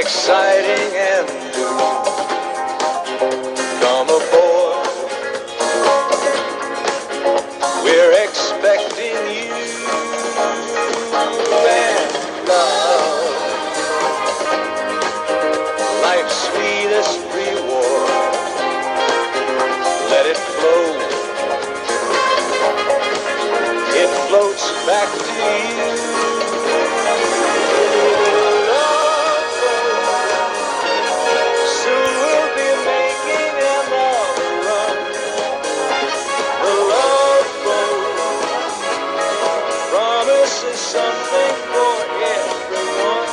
exciting and new. Come aboard, we're expecting you. And love, life's sweetest reward. Let it flow, it floats back to you. Soon we'll be making another run. The love boat promises something for everyone.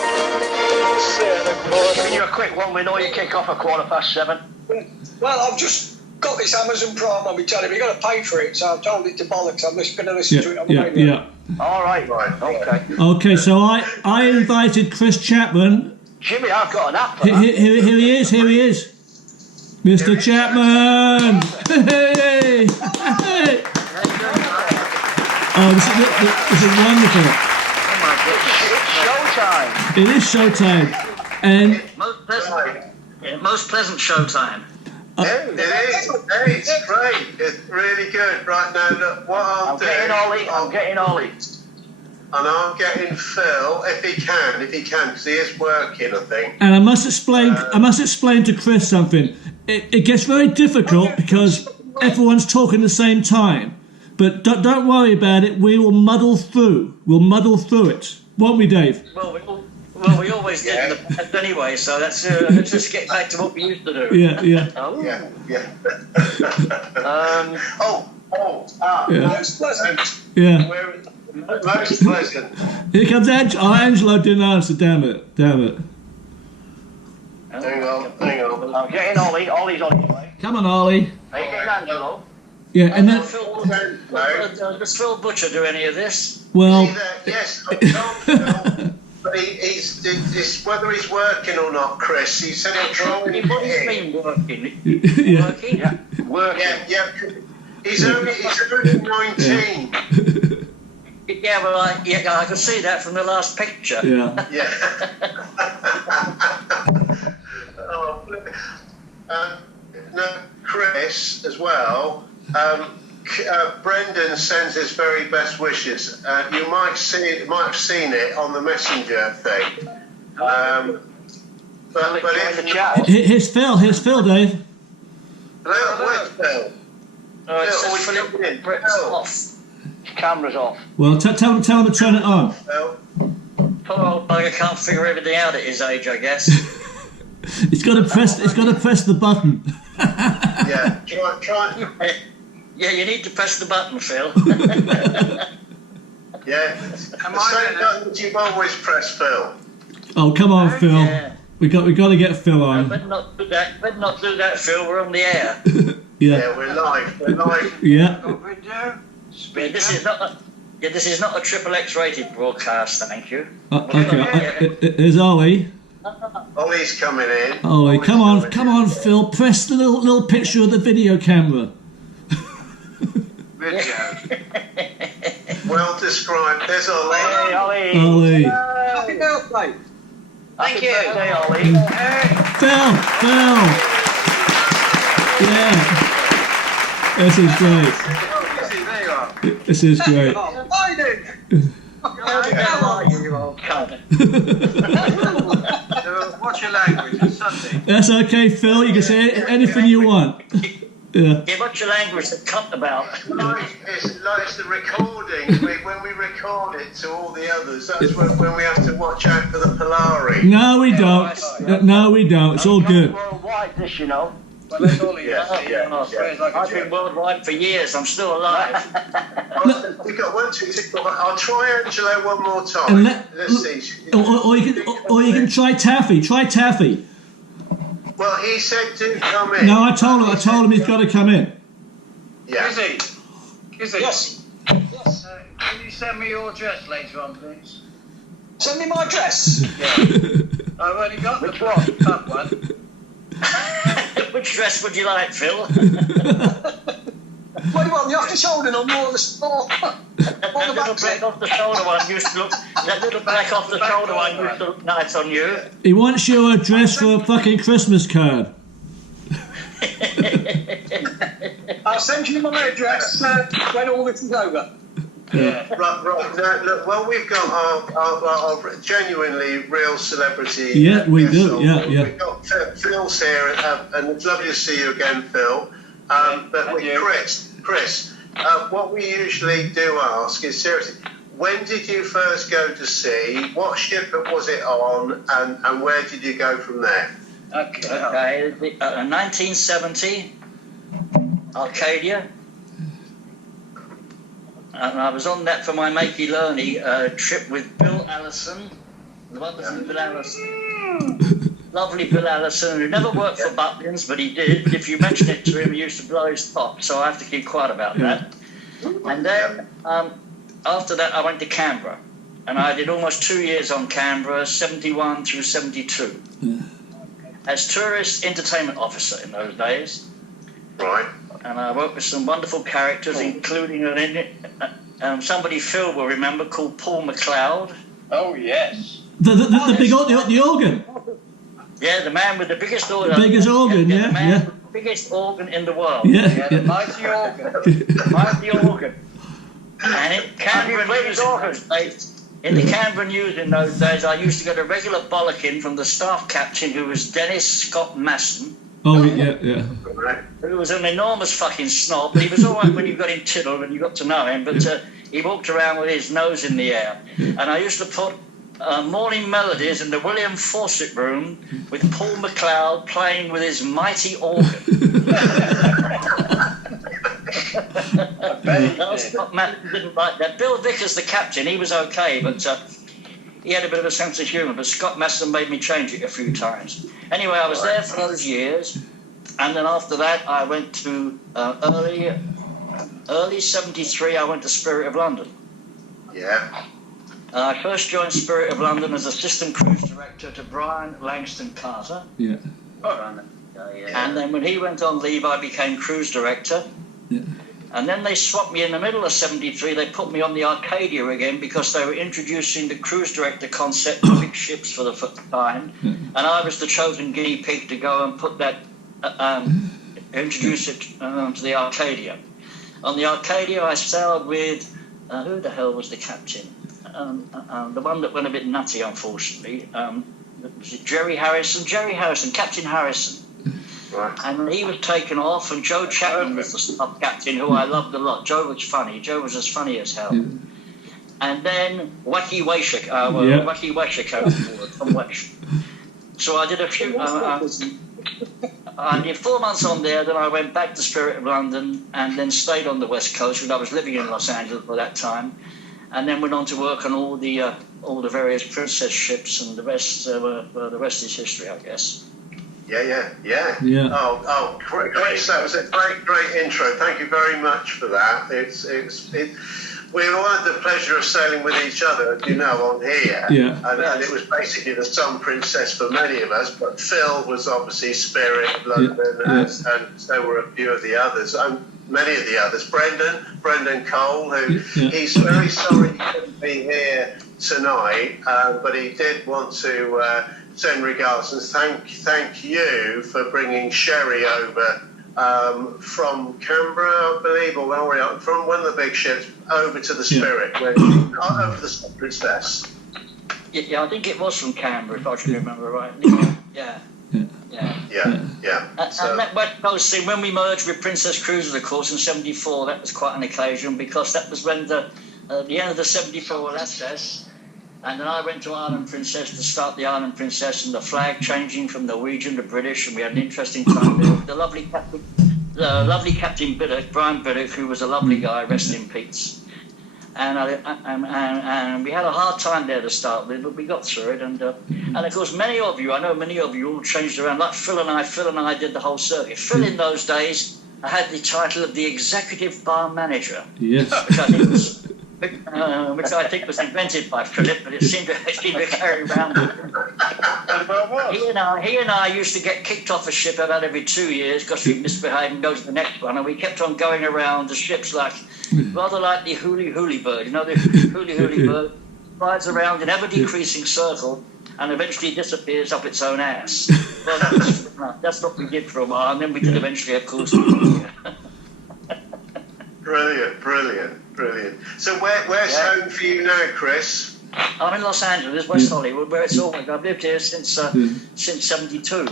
Set a course. Giving you a quick one. We know you kick off at 7:15. Well, I've just got this Amazon Prime on my telly. You've got to pay for it, so I've told it to bollocks. I'm just going to listen to it on the radio. Yeah. All right. Okay. Okay, so I invited Chris Chapman. Jimmy, I've got an app for Here that. he is. Mr. Chapman. Hey. Oh, this is wonderful. It's showtime. It is showtime. And Most pleasant showtime. It is. Hey, it's great. It's really good. Right now, look, what I'll do. I'm getting Ollie. And I'm getting Phil, if he can, because he is working, I think. And I must explain to Chris something. It gets very difficult because everyone's talking at the same time. But don't worry about it. We will muddle through. We'll muddle through it, won't we, Dave? Well, we always did in the past anyway, so let's just get back to what we used to do. Yeah. Yeah. Yeah. Most pleasant. Yeah. Most pleasant. Here comes Angelo. Oh, Angelo didn't answer. Damn it. Hang on. I'm getting Ollie. Ollie's on his way. Come on, Ollie. Are you getting Angelo? Yeah, and then Does Phil Butcher do any of this? well, Yes, I told Phil. But it's whether he's working or not, Chris. He said he'll try and What do you mean working? yeah. Working? Yeah. Working. Yeah. He's only 19. Yeah, well, I can see that from the last picture. Yeah. Yeah. No, Chris as well. Brendan sends his very best wishes. You might have seen it on the messenger thing. But if the chat. Here's Phil, Dave. where's Phil? It says Phil, Philip Britain's off. Camera's off. Well, tell him to turn it on. Phil. Oh, I can't figure everything out at his age, I guess. It's got to press the button. Yeah, try. Yeah, you need to press the button, Phil. Yeah, the same button you've always pressed, Phil. Oh, come on, Phil. Yeah. We got to get Phil on. Better not do that. Better not do that, Phil. We're on the air. Yeah. Yeah, we're live. Yeah. This is not a triple X rated broadcast. Thank you. Okay. Here's Ollie. Ollie's coming in. Ollie, come on, Phil. Press the little picture of the video camera. Well described. There's Ollie. Hey, Ollie. Ollie. Happy birthday. Thank you. Birthday, Ollie. Phil. Yeah. This is great. This is great. I did. How are you, you old cunt? What's your language? It's Sunday. That's okay, Phil. You can say anything you want. Yeah. Yeah, what's your language that cunt about? It's the recording. When we record it to all the others, that's when we have to watch out for the Polari. No, we don't. No, we don't. It's all good. Worldwide, this, you know. But that's all he has. I've been worldwide for years. I'm still alive. We got 1, 2, 3, 4. I'll try Angelo one more And time. Let's see. Or you can try Taffy. Try Taffy. Well, he said to come in. No, I told him he's got to come in. Yeah. Is he? Yes. Can you send me your address later on, please? Send me my address. I've only got the pub one. Which dress would you like, Phil? What do you want, the off-the-shoulder or more the store? That little black off the shoulder one used to look. That little black off the shoulder one used to look nice on you. He wants your address for a fucking Christmas card. I'll send you my address when all this is over. Right. Now, look, well, we've got our genuinely real celebrity. Yeah, we guests do. on. Yeah, yeah. We've got Phil's here, and it's lovely to see you again, Phil. But with Chris, what we usually do ask is, seriously, when did you first go to sea? What ship was it on, and where did you go from there? Okay, 1970, Arcadia. And I was on that for my Makey Learny trip with Bill Allison, the wonderful Bill Allison. Lovely Bill Allison, who never worked for Butlins, but he did. If you mention it to him, he used to blow his top, so I have to keep quiet about that. And then, after that, I went to Canberra. And I did almost 2 years on Canberra, 71 through 72. As tourist entertainment officer in those days. Right. And I worked with some wonderful characters, including somebody Phil will remember called Paul McLeod. Oh, yes. The big the organ. Yeah, the man with the biggest organ. The biggest organ, the man yeah. with the biggest organ in the world. Yeah, The mighty organ. Mighty organ. And it Canberra News in the Canberra News in those days, I used to get a regular bollocking from the staff captain, who was Dennis Scott Masson. Oh, yeah. He was an enormous fucking snob, but he was all right when you got him tittled and you got to know him, but he walked around with his nose in the air. And I used to put morning melodies in the William Fawcett room with Paul McLeod playing with his mighty organ. Scott Masson didn't like that. Bill Vickers, the captain, he was okay, but he had a bit of a sense of humour, but Scott Masson made me change it a few times. Anyway, I was there for those years, and then after that, I went to early 73, I went to Spirit of London. Yeah. I first joined Spirit of London as assistant cruise director to Brian Langston Carter. Yeah. And then when he went on leave, I became cruise director. Yeah. And then they swapped me in the middle of 73. They put me on the Arcadia again because they were introducing the cruise director concept to big ships for the first time. And I was the chosen guinea pig to go and put that, introduce it to the Arcadia. On the Arcadia, I sailed with, who the hell was the captain? The one that went a bit nutty, unfortunately. Was it Captain Harrison. Right. And he was taken off, and Joe Chapman was the sub captain, who I loved a lot. Joe was funny. Joe was as funny as hell. And then Wacky Washer came forward from Wash. So I did a few. I did 4 months on there. Then I went back to Spirit of London, and then stayed on the West Coast because I was living in Los Angeles for that time. And then went on to work on all the various princess ships, and the rest is history, I guess. Yeah. Yeah. Oh, Chris, that was a great intro. Thank you very much for that. We all had the pleasure of sailing with each other, as you know, on here. Yeah. And it was basically the Sun Princess for many of us, but Phil was obviously Spirit of London, and so were a few of the others, and many of the others. Brendan Cole, who he's very sorry he couldn't be here tonight, but he did want to send regards and thank you for bringing Sherry over from Canberra, I believe, or from one of the big ships over to the Spirit, over to the Sun Princess. Yeah, I think it was from Canberra, if I can remember right. Yeah. And that West Coast thing, when we merged with Princess Cruises, of course, in 74, that was quite an occasion, because that was when the end of the 74 SS. And then I went to Island Princess to start the Island Princess, and the flag changing from Norwegian to British, and we had an interesting time there. The lovely Captain Biddock, Brian Biddock, who was a lovely guy, rest in peace. And we had a hard time there to start with, but we got through it. And of course, many of you all changed around. Like Phil and I did the whole circuit. Phil in those days had the title of the executive bar manager. Yes. Which I think was which I think was invented by Philip, but it seemed to carry around. He and I used to get kicked off a ship about every 2 years because we misbehaved and go to the next one, and we kept on going around the ships rather like the hooly bird. You know, the hooly bird flies around in ever decreasing circle and eventually disappears up its own ass. Well, that's what we did for a while, and then we did eventually, of course. Brilliant. So where's home for you now, Chris? I'm in Los Angeles, West Hollywood, where it's always. I've lived here since '72,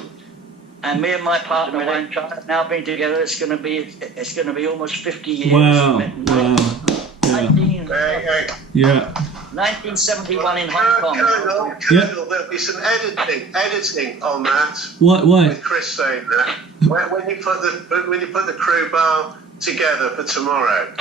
and me and my partner have now been together. It's going to be almost 50 years. Wow. 1971 in Hong Kong. Colonel, there'll be some editing on that. Why? With Chris saying that. When you put the crew bar together for tomorrow.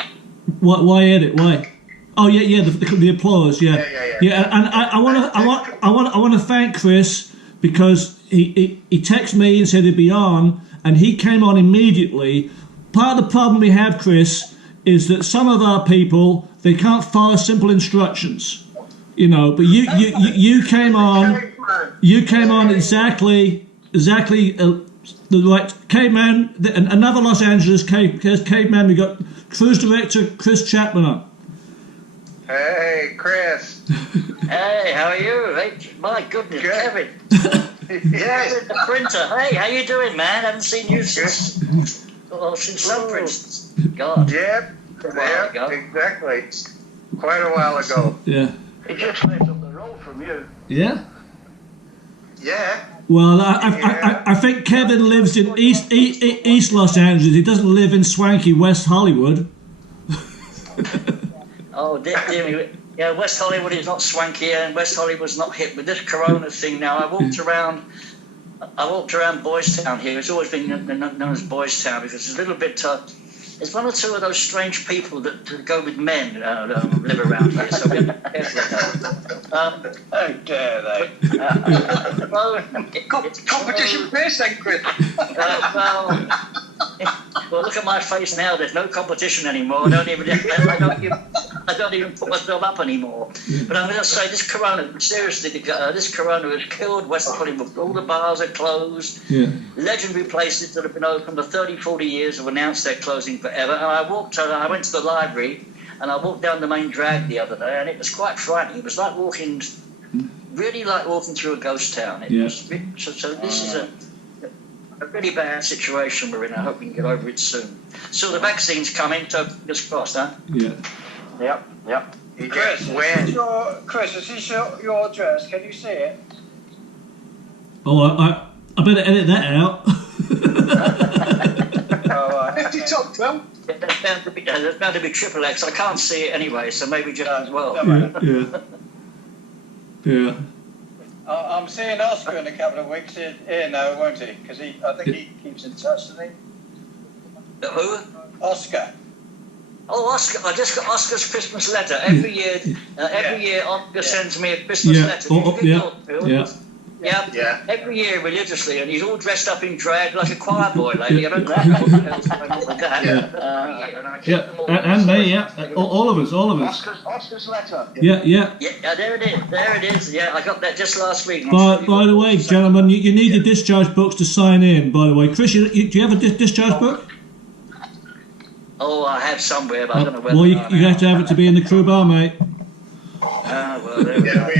Why edit? Why? Oh yeah. The applause. Yeah. And I want to thank Chris because he texted me and said he'd be on, and he came on immediately. Part of the problem we have, Chris, is that some of our people, they can't follow simple instructions, you know. But you came on exactly the right caveman. Another Los Angeles caveman. We got cruise director Chris Chapman on. Hey, Chris. Hey, how are you? Hey, my goodness, Good. Kevin. Yes. The printer. Hey, how you doing, man? Haven't seen you since some, for instance. God. Yep. Exactly. Quite a while ago. Yeah. He just lives up the road from you. Yeah. Yeah. Well, I think Kevin lives in East Los Angeles. He doesn't live in swanky West Hollywood. Oh, dear me. Yeah, West Hollywood is not swanky, and West Hollywood's not hip with this Corona thing now. I walked around Boys Town here. It's always been known as Boys Town because it's a little bit. There's one or two of those strange people that go with men live around here, so we have to be careful of that. How dare they? Competition based then, Chris. Well, look at my face now. There's no competition anymore. I don't even put myself up anymore. But I'm going to say this Corona, seriously, this Corona has killed West Hollywood. All the bars are closed. Yeah. Legendary places that have been open for 30, 40 years have announced they're closing forever. And I went to the library and I walked down the main drag the other day, and it was quite frightening. It was like walking through a ghost town. So this is a really bad situation we're in. I hope we can get over it soon. So the vaccine's coming, so fingers crossed, huh? Yeah. Yep. Chris, is this your address? Can you see it? Oh, I better edit that out. 50 top 12. There's bound to be triple X. I can't see it anyway, so maybe just as well. Yeah. I'm seeing Oscar in a couple of weeks here now, won't he? Because I think he keeps in touch, doesn't he? Who? Oscar. Oh, Oscar! I just got Oscar's Christmas letter every year. Oscar sends me a Christmas letter. Yeah. Every year religiously, and he's all dressed up in drag like a choir boy lately. I don't know what the hell's going on with that. And me, all of us. Oscar's letter. Yeah. Yeah, there it is. Yeah, I got that just last week. By the way, gentlemen, you need your discharge books to sign in. By the way, Chris, do you have a discharge book? Oh, I have somewhere, but I don't know where. Well, you have to have it to be in the crew bar, mate. Well, there we go.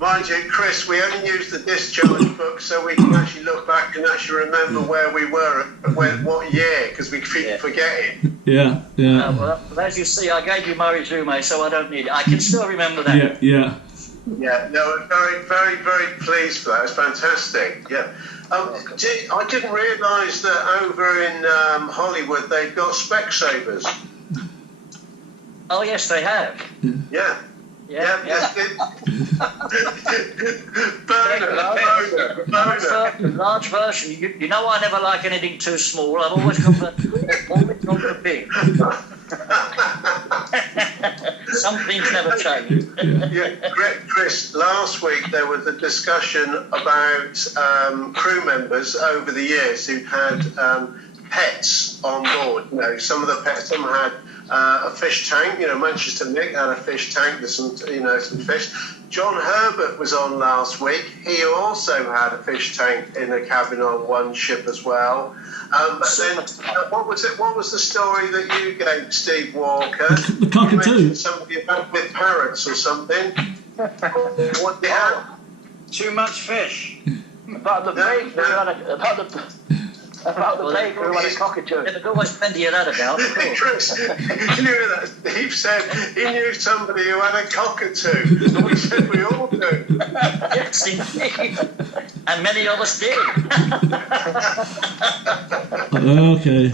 Mind you, Chris, we only use the discharge book so we can actually look back and actually remember where we were and what year, because we keep forgetting. Yeah. Well, as you see, I gave you my resume, so I don't need it. I can still remember that. Yeah, no, very, very, very pleased for that. It's fantastic. Yeah. I didn't realise that over in Hollywood they've got Specsavers. Oh, yes, they have. Yeah. Boner. Large version. You know I never like anything too small. I've always gone for big. Some things never change. Chris, last week there was a discussion about crew members over the years who've had pets on board. some of the pets, some had a fish tank. Manchester Nick had a fish tank with some fish. John Herbert was on last week. He also had a fish tank in a cabin on one ship as well. But then, what was it? What was the story that you gave, Steve Walker? The cockatoo. You mentioned something about with parrots or something. What they had? Too much fish. About the baker who had a cockatoo. There's always plenty of that about, of course. Chris, you knew that. Steve said he knew somebody who had a cockatoo. We said we all do. Yes, indeed. And many of us did. Okay.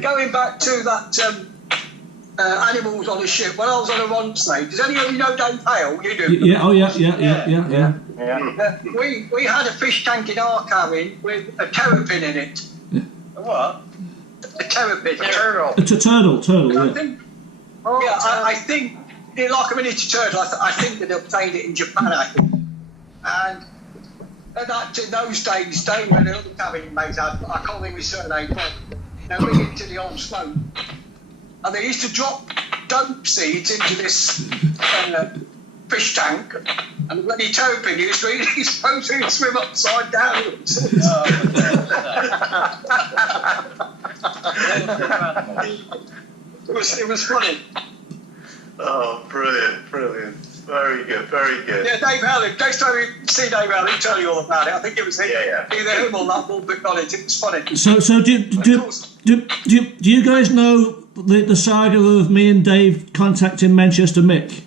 Going back to that animals on a ship, when I was on a run stage, does any of you know Dave Hale? You do? Yeah. Oh yeah. We had a fish tank in our cabin with a terrapin in it. A what? A terrapin. Turtle. It's a turtle. I Yeah. think. I think it's like a miniature turtle. I think they'd obtained it in Japan. I think. And in those days, Dave and the other cabin mates had, I can't think of his surname, but they went into the old smoke. And they used to drop dope seeds into this fish tank, and the bloody terrapin used to eat. He's supposed to swim upside down. It was funny. Oh, brilliant. Very good. Yeah, Dave Howlett. Next time you see Dave Howlett, he'll tell you all about it. I think it was him. Yeah. Either him or that Bull on it. It was funny. So do you guys know the saga of me and Dave contacting Manchester Mick?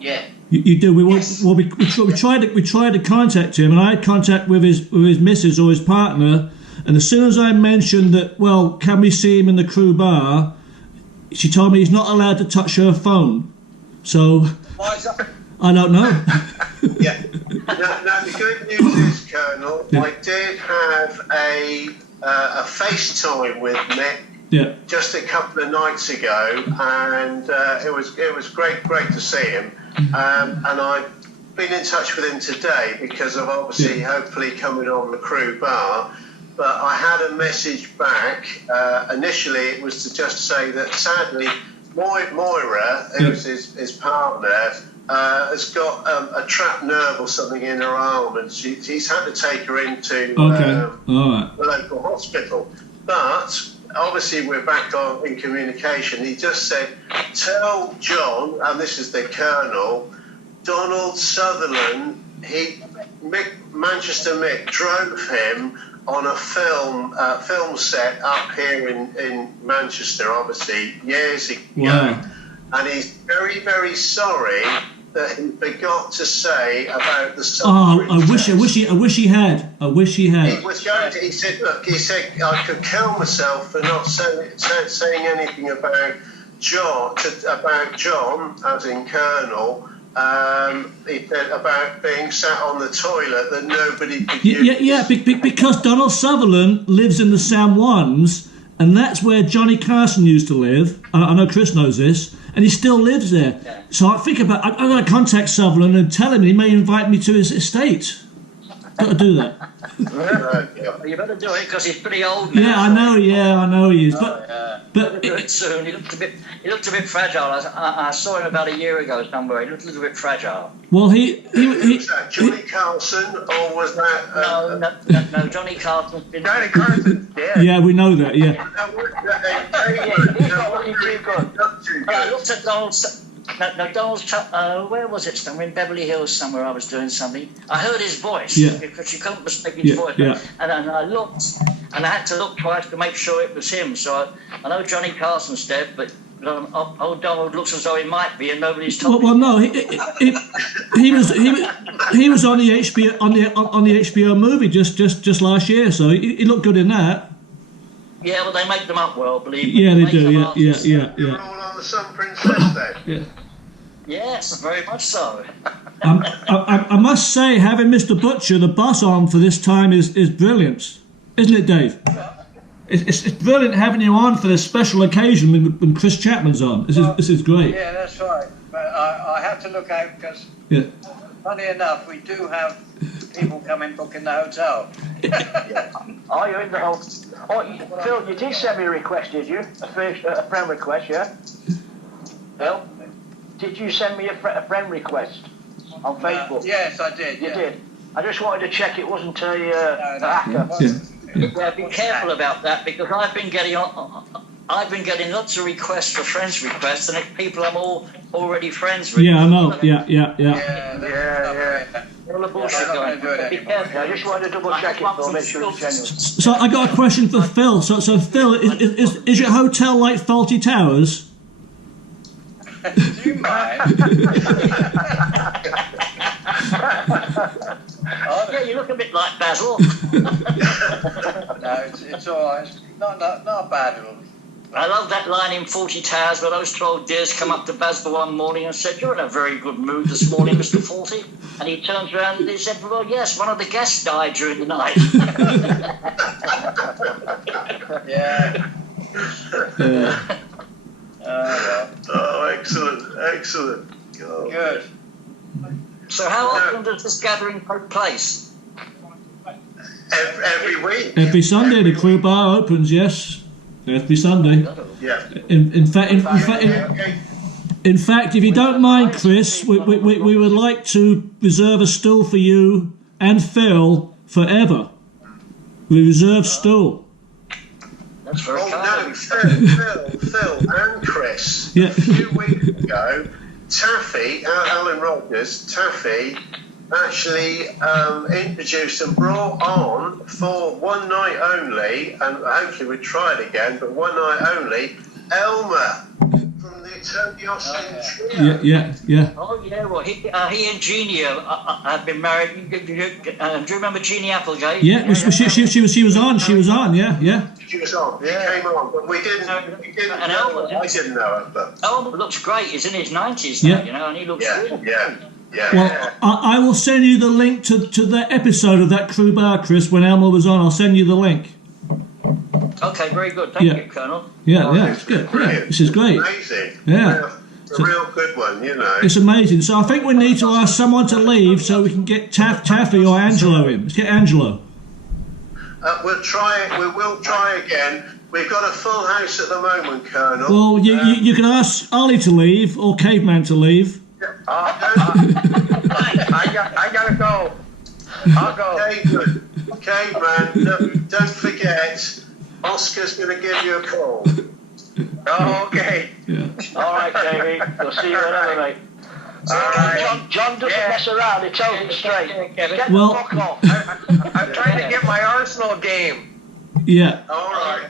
Yeah. You do. Yes. We tried to contact him, and I had contact with his missus or his partner. And as soon as I mentioned that, well, can we see him in the crew bar? She told me he's not allowed to touch her phone. So Why is that? I don't know. Yeah. Now the good news is, Colonel, I did have a FaceTime with Mick just a couple of nights ago, and it was great to see him. And I've been in touch with him today because of obviously hopefully coming on the crew bar. But I had a message back. Initially, it was to just say that sadly, Moira, who's his partner, has got a trapped nerve or something in her arm, and he's had to take her into the local hospital. But obviously, we're back in communication. He just said, "Tell John," and this is the Colonel, Donald Sutherland. Manchester Mick drove him on a film set up here in Manchester, obviously years ago. Wow. And he's very, very sorry that he forgot to say about the I wish he had. He was going to. He said, "Look," he said, "I could kill myself for not saying anything about John, as in Colonel." He said about being sat on the toilet that nobody could use. Because Donald Sutherland lives in the San Juans, and that's where Johnny Carson used to live. I know Chris knows this, and he still lives there. Yeah. So I think I'm going to contact Sutherland and tell him he may invite me to his estate. Got to do that. You better do it because he's pretty old now. Yeah, I know he is. But do it soon. He looked a bit fragile. I saw him about a year ago somewhere. He looked a little bit fragile. Well, was that Johnny Carson, or was that? No, Johnny Carson. Johnny Carson's dead. Yeah, we know that. Yeah. I looked at Donald's. No, Donald's. Where was it? Somewhere in Beverly Hills. Somewhere I was doing something. I heard his voice because you couldn't mistake his voice. Yeah. And I looked, and I had to look twice to make sure it was him. So I know Johnny Carson's dead, but old Donald looks as though he might be, and nobody's told me. Well, no, he was on the HBO movie just last year, so he looked good in that. Yeah, well, they make them up well, believe me. Yeah, they do. Yeah. You're all on the Sun Princess then. Yeah. Yes, very much so. I must say, having Mr. Butcher, the boss, on for this time is brilliant, isn't it, Dave? It's brilliant having you on for this special occasion when Chris Chapman's on. This is great. Yeah, that's right. But I have to look out because, funny enough, we do have people coming booking the hotel. Oh, you're in the hole. Oh, Phil, you did send me a request, did you? A friend request, yeah? Phil, did you send me a friend request on Facebook? Yes, I did. You did. I just wanted to check it wasn't a hacker. Yeah, be careful about that because I've been getting lots of requests for friends requests, and people I'm already friends with. Yeah, I know. Yeah. All the bullshit going. Be careful. I just wanted to double check it, Phil, make sure it's genuine. So I got a question for Phil. So Phil, is your hotel like Faulty Towers? Do you mind? Yeah, you look a bit like Basil. No, it's all right. It's not bad at all. I love that line in 40 Towers where those 12 deers come up to Basil one morning and said, "You're in a very good mood this morning, Mr. 40." And he turns around and he said, "Well, yes, one of the guests died during the night." Yeah. Oh, excellent. Oh. Good. So how often does this gathering take place? Every week. Every Sunday the crew bar opens. Yes, every Sunday. Yeah. In fact, if you don't mind, Chris, we would like to reserve a stool for you and Phil forever. We reserve stool. That's very Oh kind no, of Phil and Chris. Yeah. A few weeks ago, Taffy, Alan Rogers, Taffy actually introduced and brought on for one night only, and hopefully we'd try it again, but one night only, Elmer from the Tony Austin Trio. Yeah. Oh yeah, well he and Jeannie have been married. Do you remember Jeannie Applegate? Yeah, she was on. She was on. Yeah. She was on. She came on, but we didn't know. I didn't know her, but Elmer looks great. He's in his 90s now, you know, and he looks good. yeah. Well, I will send you the link to that episode of that crew bar, Chris, when Elmer was on. I'll send you the link. Okay, very good. Thank you, Colonel. Yeah, it's good. Yeah, this is great. Amazing. Yeah. A real good one, you know. It's amazing. So I think we need to ask someone to leave so we can get Taffy or Angelo in. Let's get Angelo. We'll try it. We will try again. We've got a full house at the moment, Colonel. Well, you can ask Ollie to leave or Caveman to leave. I gotta go. I'll go. Caveman, don't forget, Oscar's going to give you a call. Oh, okay. Yeah. All right, Davey. We'll see you whenever, mate. All right. John doesn't mess around. He tells it straight. Get Well- the fuck off. I'm trying to get my Arsenal game. Yeah. All right.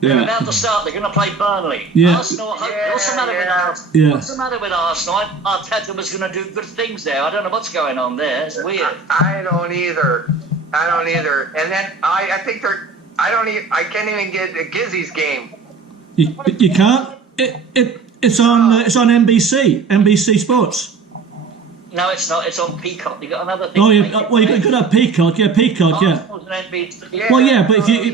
They're about to start. They're going to play Burnley. Yeah. Arsenal. What's the matter with Arsenal? Yeah. What's the matter with Arsenal? Arteta was going to do good things there. I don't know what's going on there. It's weird. I don't either. And then I think I can't even get a Gizzy's game. You can't. It's on NBC Sports. No, it's not. It's on Peacock. You got another thing. Oh yeah. Well, you could have Peacock. Yeah, Peacock. Yeah. Arsenal's an NBC. Well, yeah, but if you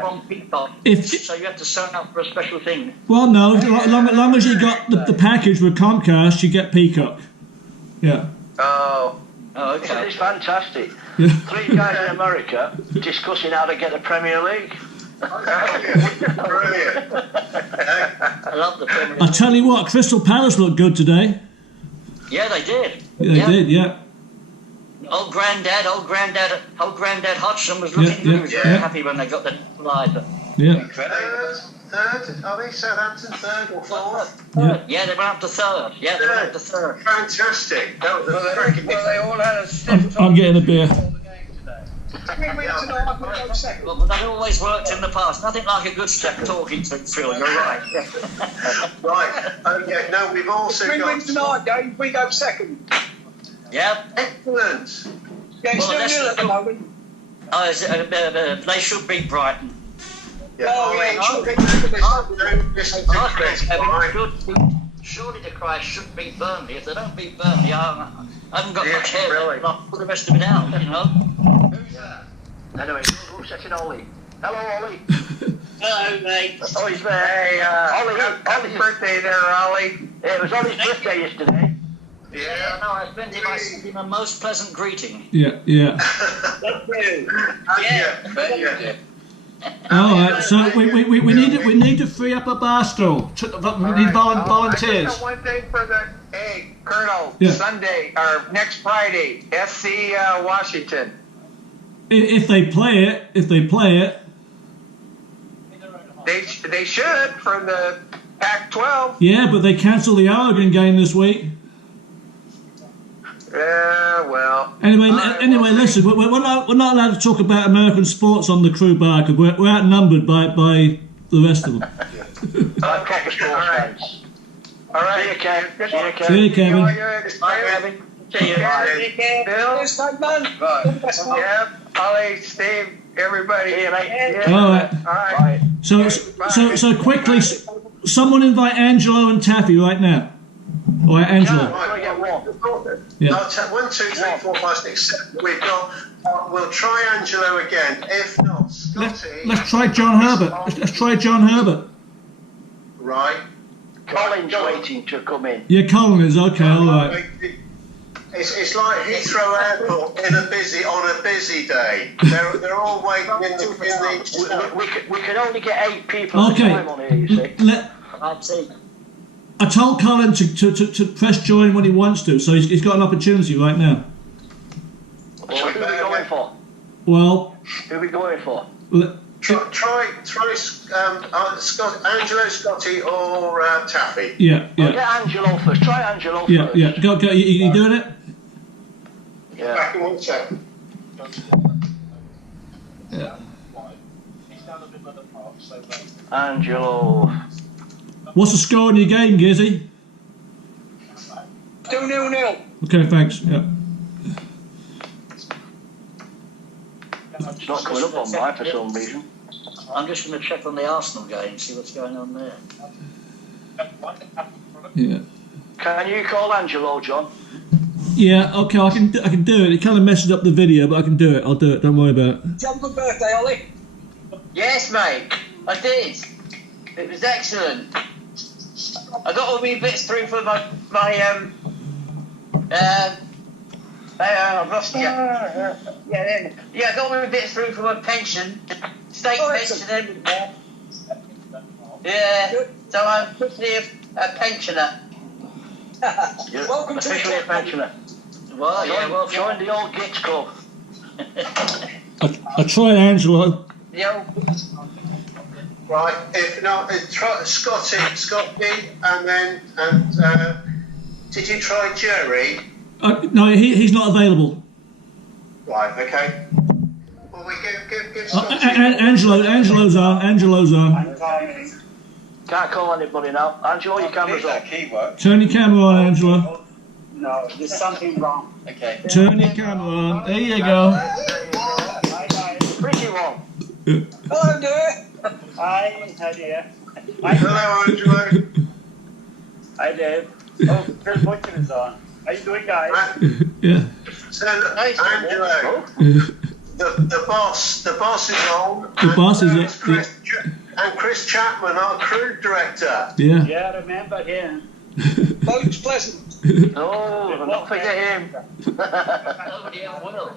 from Peacock, so you have to sign up for a special thing. well, no, as long as you got the package with Comcast, you get Peacock. Yeah. Oh. Oh, okay. It's fantastic. Yeah. 3 guys in America discussing how to get the Premier League. Brilliant. I love the Premier I League. tell you what, Crystal Palace looked good today. Yeah, they did. Yeah, they did. Yeah. Old Granddad Hodgson was looking good. He was very happy when they got the live. Yeah. Third? Are they Southampton third or fourth? Yeah, they went up to third. Yeah, they went up to third. Fantastic. That was a cracking. Well, they all had a stiff I'm getting a beer. Well, but that always worked in the past. Nothing like a good step talking to Phil. You're right. Right. Okay. No, we've also We got. win tonight, Dave. We go second. Yeah. Excellent. Yeah, it's Well, 2-0 at the moment. They should beat Brighton. Yeah. Oh, yeah, Surely the Christ should beat Burnley. If they don't beat Burnley, I haven't got much hair. Really. I'll put the rest of it out, you know. Anyway, who's setting Ollie? Hello, Ollie. Hello, mate. Oh, he's there. Hey, happy birthday there, Ollie. Yeah, it was Ollie's birthday yesterday. Yeah, no, I sent him a most pleasant greeting. Yeah, yeah. Thank you. Yeah. Bet you did. All right, so we need to free up a bar stool. We need I volunteers. just got one thing for the Colonel. Yeah. Sunday or next Friday, FC Washington. If they play it, They should for the Pac-12. yeah, but they cancelled the Oregon game this week. Well. Anyway, listen, we're not allowed to talk about American sports on the crew bar because we're outnumbered by the rest of them. Proper sports fans. All right. See you, Kev. See you, Kevin. Bye, Kevin. See you. Bill. Right. Yeah. Ollie, Steve, everybody. See you, mate. Yeah. All right. All right. Bye. So quickly, someone invite Angelo and Taffy right now. All right, Angelo. Right, get one. Yeah. I'll take 1, 2, 3, 4, 5, 6, 7. We've got. We'll try Angelo again. If not, Scotty. Let's try John Herbert. Let's try John Herbert. Right. Colin's waiting to come in. Yeah, Colin is okay. All right. It's like Heathrow Airport on a busy day. They're all waiting in the. We can only get 8 people at a Okay. time on here, you see. I'd say. I told Colin to press join when he wants to, so he's got an opportunity right now. Well, who are we going for? Well, Who are we going for? Try Angelo, Scotty, or Taffy. yeah, Get yeah, Angelo first. Try Angelo yeah, first. yeah. Go. You doing it? Yeah. Back in 1 second. Yeah. Angelo. What's the score in your game, Gizzy? 2-0. Okay, thanks. Yeah. It's not coming up on mine for some reason. I'm just going to check on the Arsenal game, see what's going on there. Yeah. Can you call Angelo, John? Yeah. Okay, I can do it. It kind of messes up the video, but I can do it. I'll do it. Don't worry about it. Have a good birthday, Ollie. Yes, mate, I did. It was excellent. I got all my bits through for my I've lost you. Yeah, I got all my bits through for my pension, state pension, everything. Yeah, so I'm officially a pensioner. You're Welcome to the officially a club. pensioner. Well, yeah, well, Join the old Gits Club. I tried Angelo. The old Right. If not, try Scotty, and then did you try Jerry? No, he's not available. Right. Okay. Well, we give Scotty. Angelo's on. Can't call anybody now. Angelo, your camera's on. Keyword. Turn your camera on, Angelo. No, there's something wrong. Okay. Turn your camera on. There you go. Pretty one. Hello, dear. Hi, dear. Hello, Angelo. Hi, Dave. Oh, Chris Butcher is on. How you doing, guys? Yeah. So, Angelo, the boss is on. The boss is and so it, And Chris Chapman, our crew director. Yeah. Yeah, I remember him. Most pleasant. No, not forget him. nobody else will.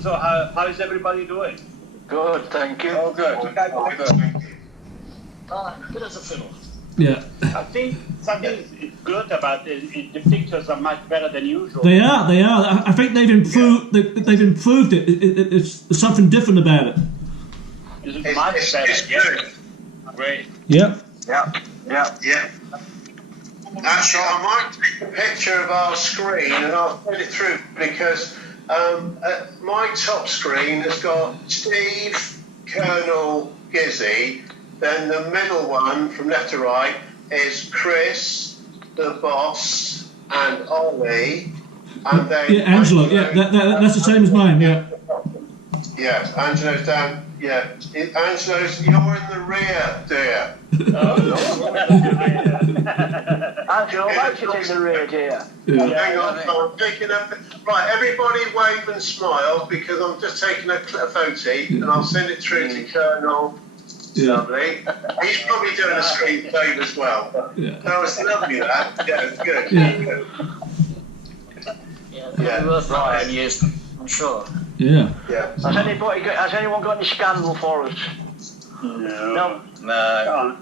So, how's everybody doing? Good, thank you. Oh, good. Good as a fiddle. Yeah. I think something good about it. The pictures are much better than usual. They are. I think they've improved. They've improved it. It's something different about it. It's much better. It's Yeah. good. Great. Yep. Yeah. Actually, I might take a picture of our screen and I'll put it through because my top screen has got Steve, Colonel, Gizzy. Then the middle one from left to right is Chris, the boss, and Ollie. And then Yeah, Angelo. Yeah, that's the same as mine. Yeah. Yeah, Angelo's down. Yeah, Angelo's. You're in the rear, dear. Angelo likes it in the rear, dear. Yeah. Hang on, I'm taking a. Right, everybody wave and smile because I'm just taking a photo and I'll send it through to Colonel Lovely. He's probably doing a screen save as well. But that was lovely, that. Yeah, it's good. Yeah. Yeah, worth right. Years, I'm sure. Yeah. Yeah. Has anyone got any scandal for us? No.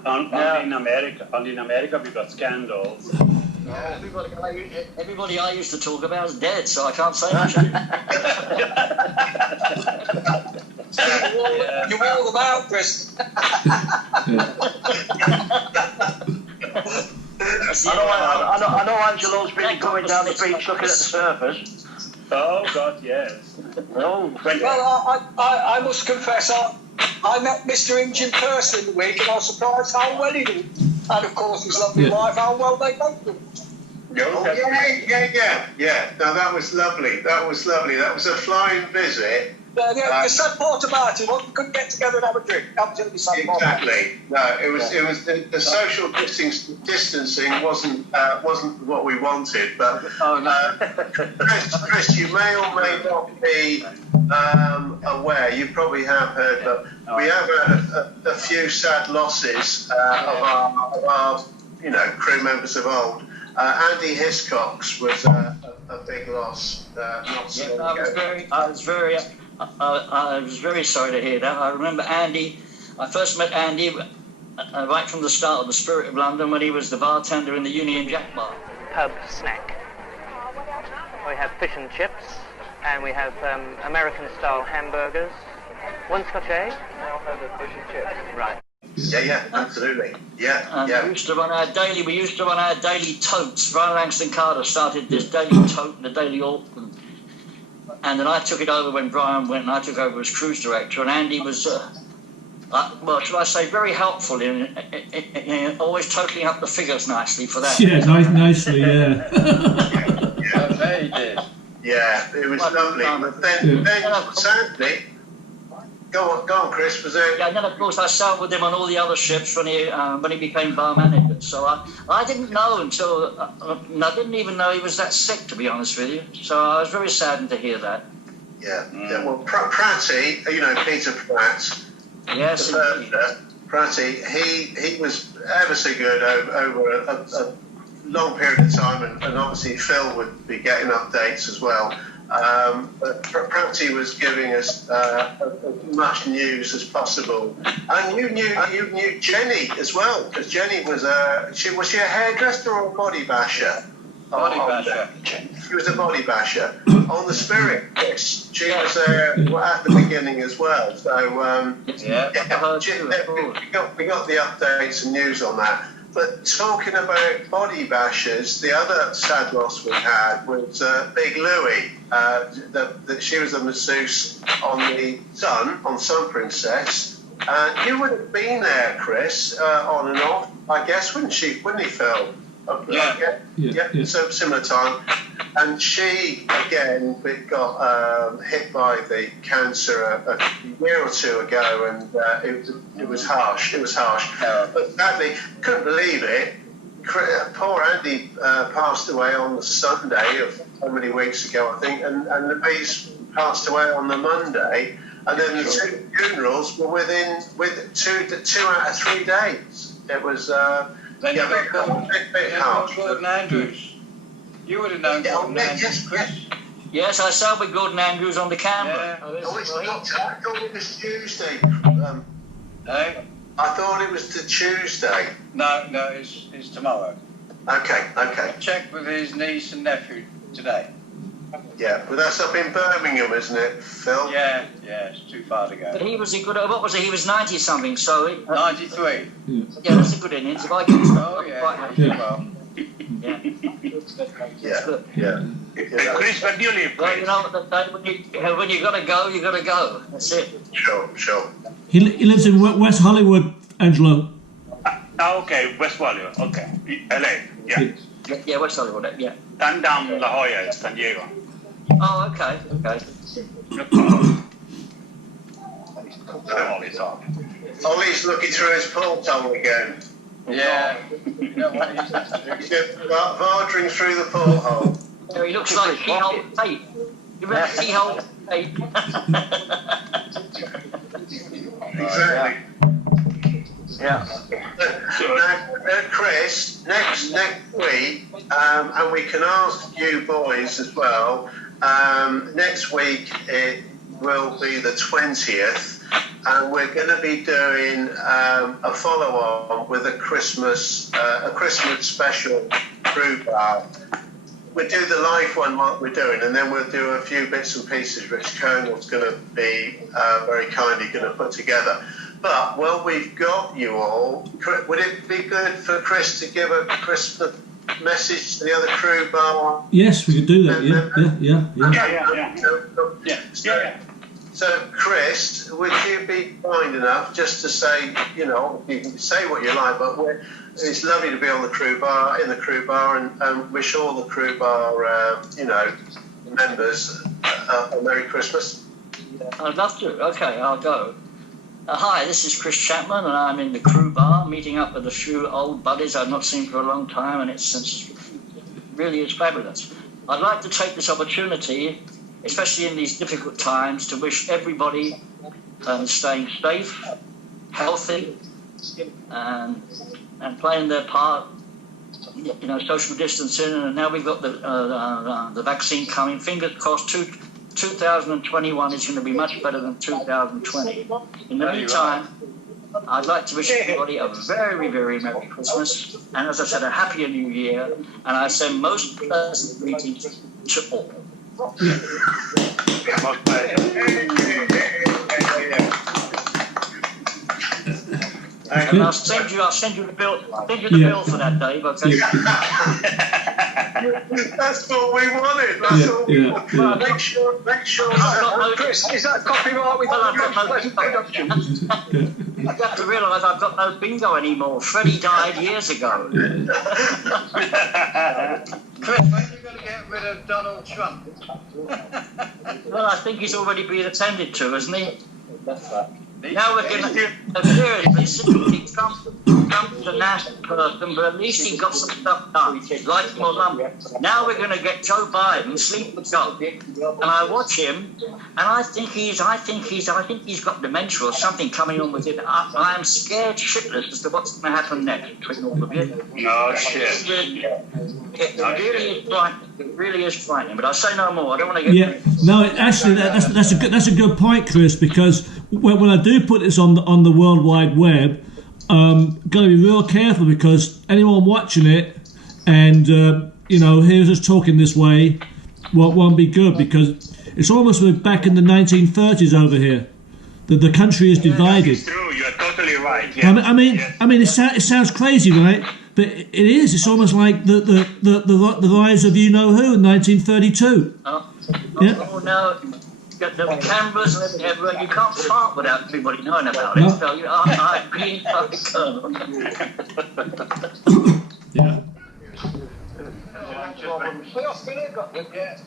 Only in America. Only in America we got scandals. Everybody I used to talk about is dead, so I can't say much. You wore them out, Chris. I know Angelo's been going down the beach looking at the surface. Oh God, yes. Oh, Well, I must confess, I met Mr. Inge in person in the week, and I was surprised how well he did. And of course, his lovely wife, how well they both did. Oh, yeah. No, that was lovely. That was a flying visit. The sad part about it was we couldn't get together and have a drink. That was the only sad part. Exactly. No, it was the social distancing wasn't what we wanted. But Chris, you may or may not be aware. You probably have heard, but we have had a few sad losses of our crew members of old. Andy Hiscox was a big loss. Not so long ago. I was very sorry to hear that. I remember Andy. I first met Andy right from the start of the Spirit of London when he was the bartender in the Union Jack bar. Pub snack. We have fish and chips, and we have American-style hamburgers. One Scotch egg. I'll have the fish and chips. Right. Yeah, absolutely. Yeah. We used to run our daily totes. Brian Langston Carter started this daily tote and the daily Auckland. And then I took it over when Brian went, and I took over as cruise director. And Andy was, should I say, very helpful in always totaling up the figures nicely for that. Yeah, nicely, yeah. He did. Yeah, it was lovely. But then sadly, go on, Chris. Was there? Yeah, and then of course I sailed with him on all the other ships when he became bar manager. So I didn't know until I didn't even know he was that sick, to be honest with you. So I was very saddened to hear that. Yeah. Well, Pratty, Peter Pratt. Yes. Pratty, he was ever so good over a long period of time, and obviously Phil would be getting updates as well. But Pratty was giving us as much news as possible, and you knew Jenny as well, because Jenny was she a hairdresser or a body basher? Body basher. She was a body basher on the Spirit. Yes, she was at the beginning as well. So we got the updates and news on that. But talking about body bashers, the other sad loss we had was Big Louie. She was a masseuse on Sun Princess. You would have been there, Chris, on and off, I guess, wouldn't he, Phil? Yeah. So similar time. And she, again, got hit by the cancer a year or two ago, and it was harsh. It was harsh. But sadly, couldn't believe it. Poor Andy passed away on the Sunday of how many weeks ago, I think, and Louise passed away on the Monday, and then the two funerals were within two out of 3 days. It was a bit harsh. Gordon Andrews. You would have known Gordon Andrews, Chris. Yes, I sailed with Gordon Andrews on the Canberra. I thought it was Tuesday. Hey? I thought it was the Tuesday. No, it's tomorrow. Okay. I checked with his niece and nephew today. Yeah, but that's up in Birmingham, isn't it, Phil? Yeah, it's too far to go. But he was a good. What was he? He was 90 something. So 93. Yeah, that's a good innings. If I get well. Yeah. Chris, where do you live? Well, when you gotta go, you gotta go. That's it. Sure. He lives in West Hollywood, Angelo. Okay, West Hollywood. Okay, LA. Yeah. Yeah, West Hollywood. Yeah. Down La Jolla, San Diego. Oh, okay. Ollie's looking through his porthole again. Yeah. You know what he used to do? He's vardering through the porthole. Yeah, he looks like keyhole tape. You remember keyhole tape? Exactly. Yeah. Now, Chris, next week, and we can ask you boys as well. Next week it will be the 20th, and we're going to be doing a follow-on with a Christmas special crew bar. We'll do the live one what we're doing, and then we'll do a few bits and pieces Rich Conal's going to be very kindly going to put together. But while we've got you all, would it be good for Chris to give a Christmas message to the other crew bar? Yes, we could do that. Yeah. So, Chris, would you be kind enough just to say, you can say what you like, but it's lovely to be on the crew bar, and wish all the crew bar, members a Merry Christmas. I'd love to. Okay, I'll go. Hi, this is Chris Chapman, and I'm in the crew bar, meeting up with a few old buddies I've not seen for a long time, and it really is fabulous. I'd like to take this opportunity, especially in these difficult times, to wish everybody staying safe, healthy, and playing their part. Social distancing, and now we've got the vaccine coming. Fingers crossed. 2021 is going to be much better than 2020. In the meantime, I'd like to wish everybody a very, very Merry Christmas, and as I said, a Happy New Year, and I send most pleasant greetings to all. And I'll send you the bill. Bill for that, Dave. Okay. That's what we wanted. That's all we wanted. Well, make sure. Chris, is that copyright with Taffy Productions? I have to realise I've got no bingo anymore. Freddie died years ago. Chris, when are you going to get rid of Donald Trump? Well, I think he's already been attended to, hasn't he? Now we're going to seriously see Trump's a nasty person, but at least he got some stuff done. Like him or lump. Now we're going to get Joe Biden sleeping dog, and I watch him, and I think he's got dementia or something coming on with him. I am scared shitless as to what's going to happen next between all of you. No shit. It really is frightening. But I say no more. I don't want to get. Yeah. No, actually, that's a good point, Chris. Because when I do put this on the World Wide Web, got to be real careful, because anyone watching it and hears us talking this way won't be good, because it's almost like back in the 1930s over here. The country is divided. That's true. You are totally right. Yeah. I mean, it sounds crazy, right? But it is. It's almost like the rise of you know who in 1932. Oh no. The cameras and everything, you can't fart without everybody knowing about it. So I've been Colonel. Yeah.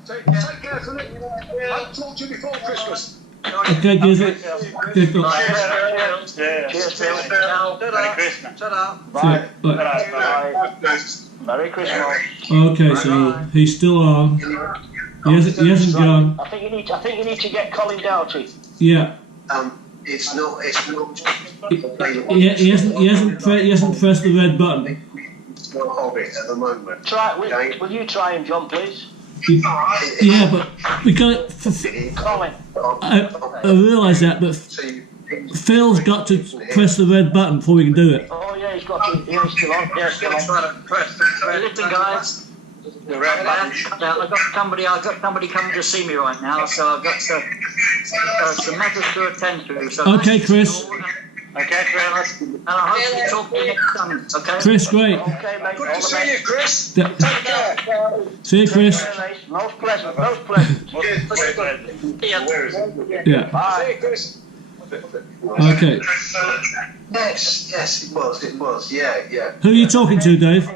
Take care of it. I'll talk to you before Christmas. Okay, Gizzard. Cheers, Phil. Merry Christmas. Bye. Bye. Merry Christmas. Okay, so he's still on. He hasn't gone. I think you need to get Colin Doughty. Yeah. It's not. He hasn't pressed the red button. It's not Hobbit at the moment. Will you try him, John, please? Yeah, but we got. Colin. I realise that, but Phil's got to press the red button before we can do it. Oh yeah, he's got to. Yeah, he's still on. Yeah, still on. Listen, guys. I've got somebody coming to see me right now, so I've got some matters to attend to. So okay, Chris. Okay, Chris. And I hope you talk to you next time. Okay. Chris, great. Okay, mate. Good to see you, Chris. Take care. See you, Chris. Most pleasant. Most pleasant. Yeah. Bye. See you, Chris. Okay. Yes, it was. Yeah. Who are you talking to, Dave?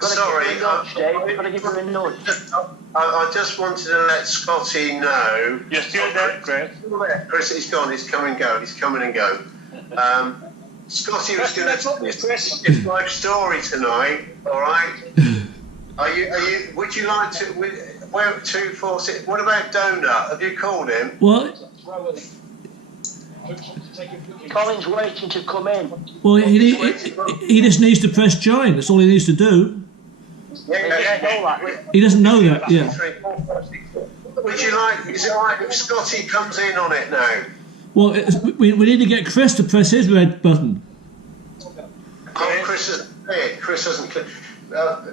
Sorry, Gotta give him a nudge. I just wanted to let Scotty know. You're still there, Chris? Chris, he's gone. He's come and go. He's coming and go. Scotty was going to tell his life story tonight. All right. Are you? Would you like to? Where 246? What about Donut? Have you called him? What? Colin's waiting to come in. Well, he just needs to press join. That's all he needs to do. He doesn't know that. Yeah. Would you like? Is it right if Scotty comes in on it now? Well, we need to get Chris to press his red button. Oh, Chris isn't cleared. Chris hasn't cleared.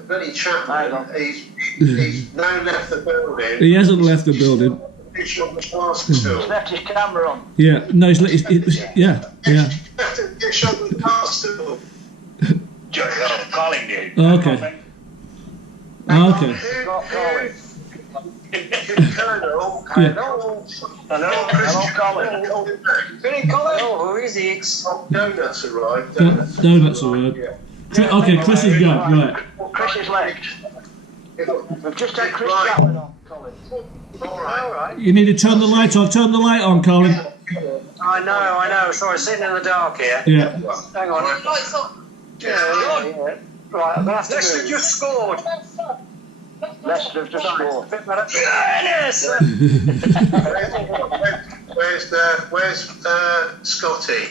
Bloody Chapman, he's now left the building. He hasn't left the building. He's on the task He's tool. left his camera on. Yeah, no, yeah. He's on the task tool. Calling you. Okay. Okay. Colonel. Hello, Colin. Oh, who is it? Donuts arrived. Donuts arrived. Okay, Chris is gone. Right. Chris is left. We've just had Chris Chapman on, Colin. All right. You need to turn the light on. Turn the light on, Colin. I know. Sorry, sitting in the dark here. Yeah. Hang on. Right, I'm going to have to Leicester move. just scored. Leicester have just scored. Yes! Where's Scotty?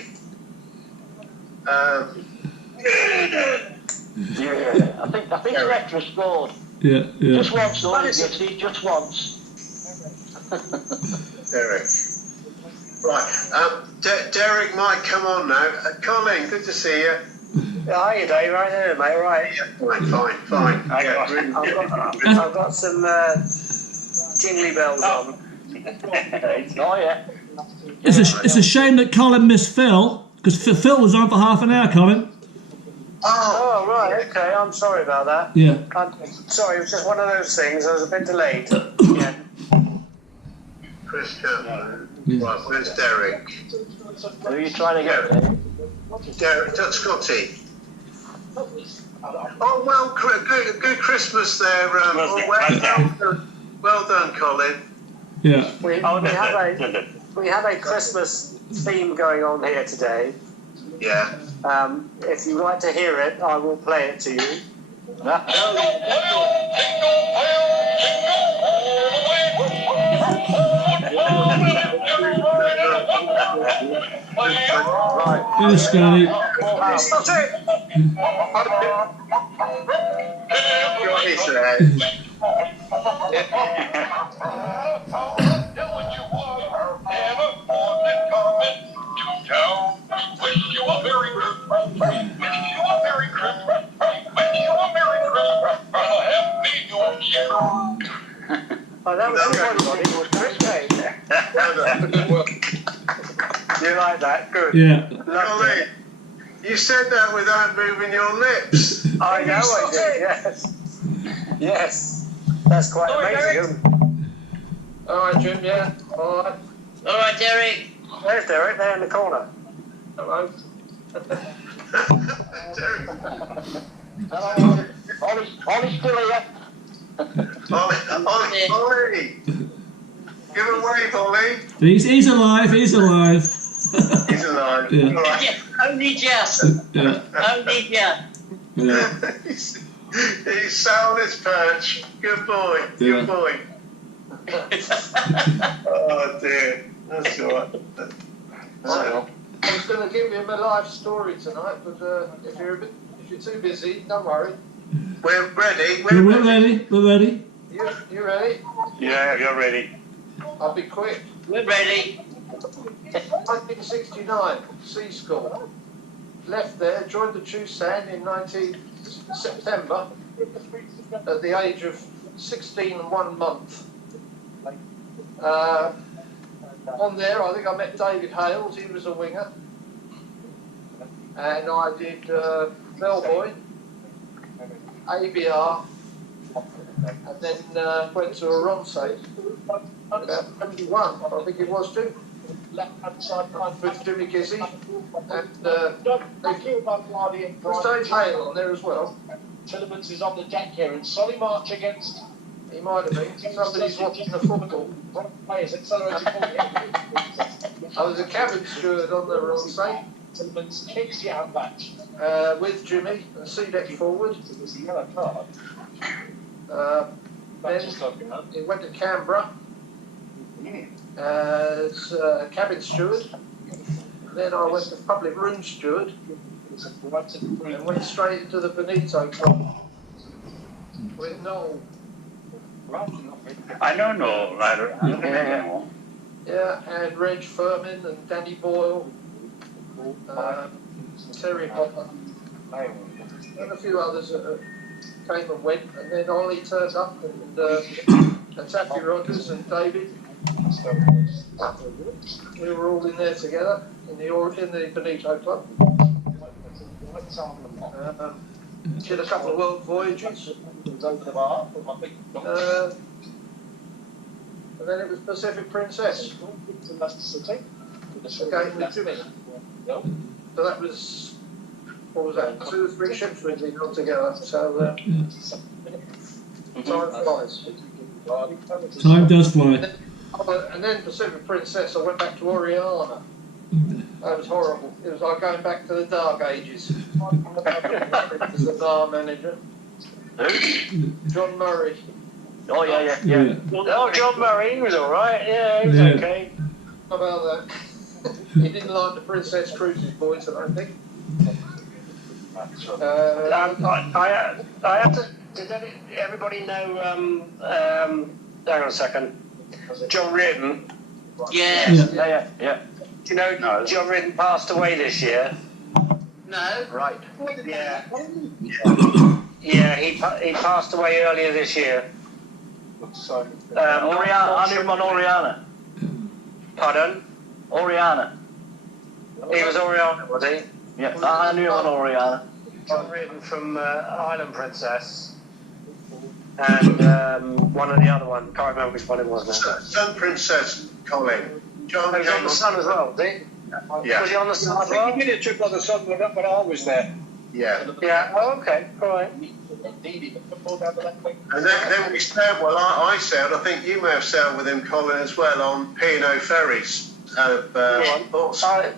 Yeah, I think Leicester has scored. Yeah. Just once, though, just once. Derek. Right. Derek might come on now. Colin, good to see you. Hiya, Dave. Right there, mate. Right. Fine. I've got some jingly bells on. Oh, yeah. It's a shame that Colin missed Phil, because Phil was on for half an hour, Colin. Oh, right. Okay. I'm sorry about that. Yeah. Sorry, it was just one of those things. I was a bit delayed. Yeah. Chris Chapman. Right, where's Derek? Who are you trying to get there? Derek, that's Scotty. Oh, well, good Christmas there. Well done, Colin. Yeah. We have a Christmas theme going on here today. Yeah. If you'd like to hear it, I will play it to you. Right. Here's Scotty. Stop it! Oh, that was everybody. It was Chris, mate. You like that? Good. Yeah. Colin, you said that without moving your lips. I know I did, yes. Yes. That's quite amazing. All right, Jim, yeah. All right. All right, Derek. There's Derek, there in the corner. Hello. Hello. Ollie's still here. Ollie. Give a wave, Ollie. He's alive. He's alive. Yeah. All right. Yeah, only just. Yeah. Only just. Yeah. He's sat on his perch. Good boy. Good boy. Oh dear. That's all right. I was going to give him a life story tonight, but if you're too busy, don't worry. We're ready. We're ready. We're ready. You ready? Yeah, you're ready. I'll be quick. We're ready. 1969, C School. Left there, joined the Chusan in 19 September at the age of 16 and 1 month. On there, I think I met David Hales, he was a winger. And I did Bellboy, ABR, and then went to Aronsay. About 21, I think it was too. With Jimmy Gizzy and Dave Hale on there as well. Tillemans is on the deck here, and Solly March against. He might have been. Somebody's watching the football. Players accelerated forward. I was a cabin steward on the Aronsay. Tillemans kicks the outback. With Jimmy and C-deck forward. It was a yellow card. Then he went to Canberra as a cabin steward. Then I went to public room steward and went straight into the Benito Club with Noel. I don't know. I don't know. Yeah, and Reg Furman and Danny Boyle, Terry Hopper, and a few others that came and went. And then Ollie turned up, and Taffy Rogers and David. We were all in there together in the Benito Club. Did a couple of world voyages. And then it was Pacific Princess. Again with Jimmy. So that was, what was that, 2 or 3 ships we did all together. So time flies. Time does fly. And then Pacific Princess, I went back to Oriana. That was horrible. It was like going back to the dark ages. As the bar manager. Who? John Murray. Oh, yeah. Oh, John Murray, he was alright. Yeah, he was okay. How about that? He didn't like the Princess Cruises boys, I don't think. I have to. Did everybody know? Hang on a second. John Reardon. Yeah. Do you know John Reardon passed away this year? No. Right. Yeah. Yeah, he passed away earlier this year. Oriana. I knew him on Oriana. Pardon? Oriana. He was Oriana, was he? Yeah, I knew him on Oriana. John Reardon from Island Princess. And one of the other one, can't remember which one it was now. Sun Princess, Colin. John He was on the Sun as well, was he? Yeah. Was he on the Sun as I well? think he did a trip on the Sun when I was there. Yeah. Yeah, oh, okay, alright. And then we sailed, well, I sailed, I think you may have sailed with him, Colin, as well, on P&O ferries out of Portsmouth.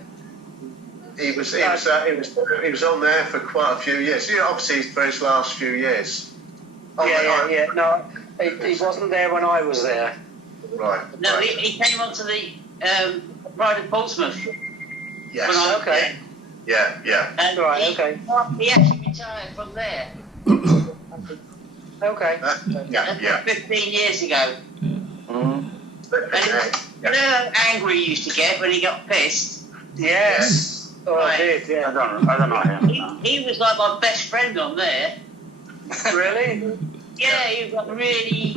He was on there for quite a few years. Yeah, obviously for his last few years. Yeah. No, he wasn't there when I was there. Right. No, right. he came onto the Pride of Portsmouth. Yes. When I was Okay. there. Yeah. And he actually retired from there. Okay. Yeah. 15 years ago. And you know how angry he used to get when he got pissed? Yes. Oh, I did, yeah. I don't know him. He was like my best friend on there. Really? Yeah, he was a really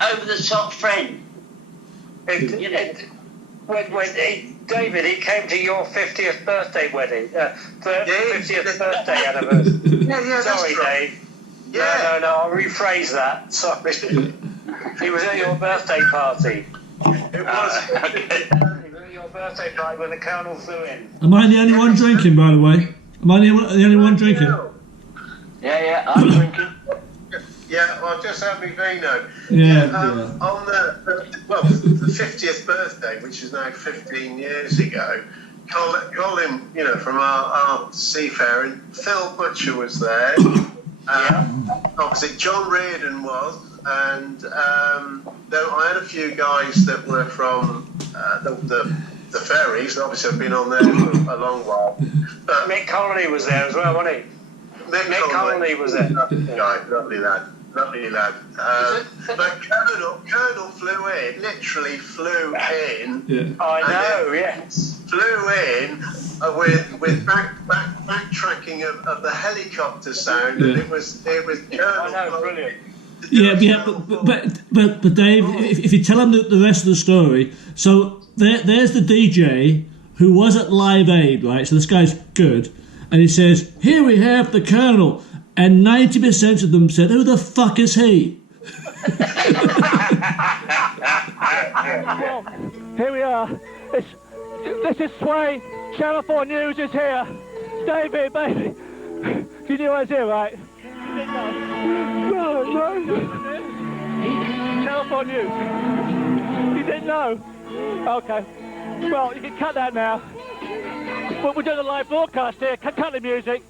over-the-top friend. David, he came to your 50th birthday wedding, 50th birthday anniversary. Yeah, Sorry, that's right. Dave. Yeah. No, I'll rephrase that. Sorry. He was at your birthday party. It was. He was at your birthday party when the Colonel flew in. Am I the only one drinking, by the way? Am I the only one drinking? Yeah, I'm drinking. Yeah, well, just had me vino. Yeah. On the 50th birthday, which is now 15 years ago, Colin, from our seafaring, Phil Butcher was there. Obviously, John Reardon was, and I had a few guys that were from the ferries. Obviously, I've been on there for a long while. But Mick Connolly was there as well, wasn't he? Mick Connolly was there. Lovely lad. But Colonel flew in, literally flew in. Yeah. I know, yes. Flew in with backtracking of the helicopter sound, and it was Colonel. I know, brilliant. Yeah, but Dave, if you tell them the rest of the story, so there's the DJ who was at Live Aid, right? So this guy's good, and he says, "Here we have the Colonel," and 90% of them said, "Who the fuck is he?" Well, here we are. This is Sway. Channel 4 News is here. David, baby, you knew I was here, right? You didn't know. No. Channel 4 News. You didn't know? Okay. Well, you can cut that now. But we're doing a live broadcast here. Cut the music.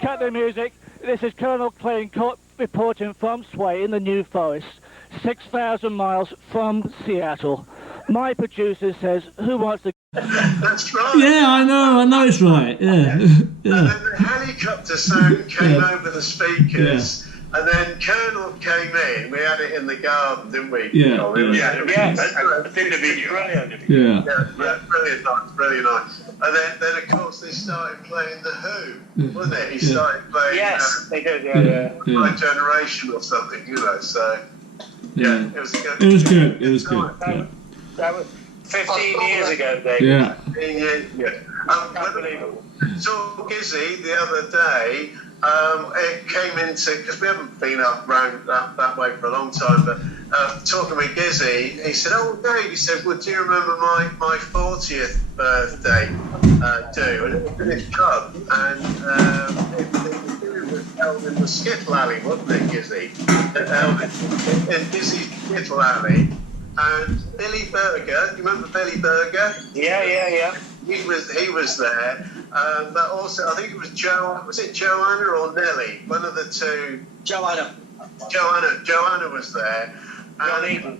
Cut the music. This is Colonel Clayton reporting from Sway in the New Forest, 6,000 miles from Seattle. My producer says, who wants to That's right. Yeah, I know it's right. Yeah, And then the helicopter sound came over the speakers. And then Colonel came in. We had it in the garden, didn't we? Yeah. I think the video. Brilliant. Yeah. Brilliant night, really nice. And then of course they started playing the Who, wasn't it? He started playing. Yes, they did. Yeah. My Generation or something, you know. So it was good. It was good. It was good. That was 15 years ago, David. Yeah. 15 years. Unbelievable. So Gizzy the other day. It came into, because we haven't been up round that way for a long time, but talking with Gizzy, he said, "Oh, Dave," he said, "well, do you remember my 40th birthday do?" And it was in his club, and it was held in the Skittle Alley, wasn't it, Gizzy? It held in Gizzy's Skittle Alley, and Billy Berger, you remember Billy Berger? Yeah. He was there. But also, I think it was was it Joanna or Nelly? One of the two. Joanna was there. John Eden.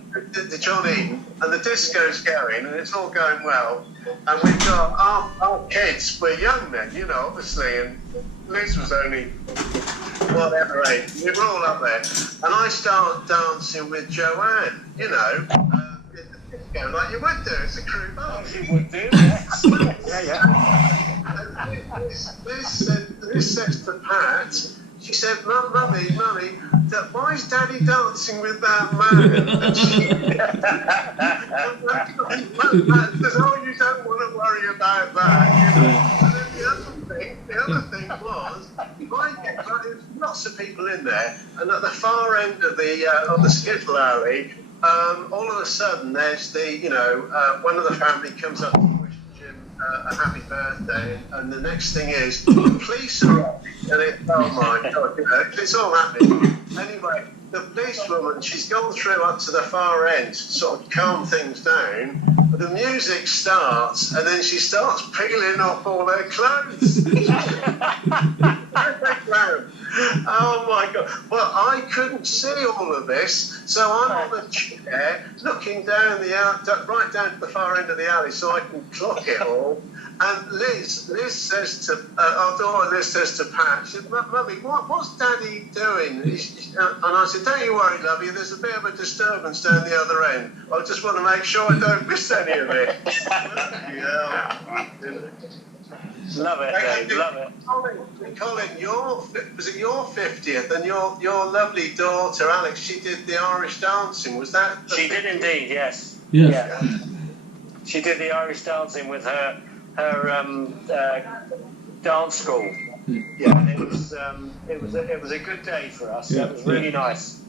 John Eden. And the disco's going, and it's all going well. And we've got our kids, we're young then, you know, obviously, and Liz was only whatever age. We were all up there. And I started dancing with Joanne, you know. Like you would do, it's a crew bar. You would do, yes. This says to Pat, she said, Mummy, why is Daddy dancing with that man? And she Pat says, "Oh, you don't want to worry about that." You know? And then the other thing was, there's lots of people in there, and at the far end of the Skittle Alley, all of a sudden, there's one of the family comes up to wish Jim a happy birthday, and the next thing is the police are and oh my God, it's all happening. Anyway, the policewoman, she's gone through up to the far end, sort of calm things down. But the music starts, and then she starts peeling off all her clothes. Oh my God. Well, I couldn't see all of this, so I'm on a chair looking down right down to the far end of the alley so I can clock it all. And Liz says to, our daughter Liz says to Pat, she said, "Mummy, what's Daddy doing?" And I said, "Don't you worry, lovey, there's a bit of a disturbance down the other end. I just want to make sure I don't miss any of it." Love it, Dave, love it. Colin, was it your 50th? And your lovely daughter, Alex, she did the Irish dancing. Was that? She did indeed, yes. Yeah. She did the Irish dancing with her dance school. Yeah. And it was a good day for us. Yeah. It was really nice.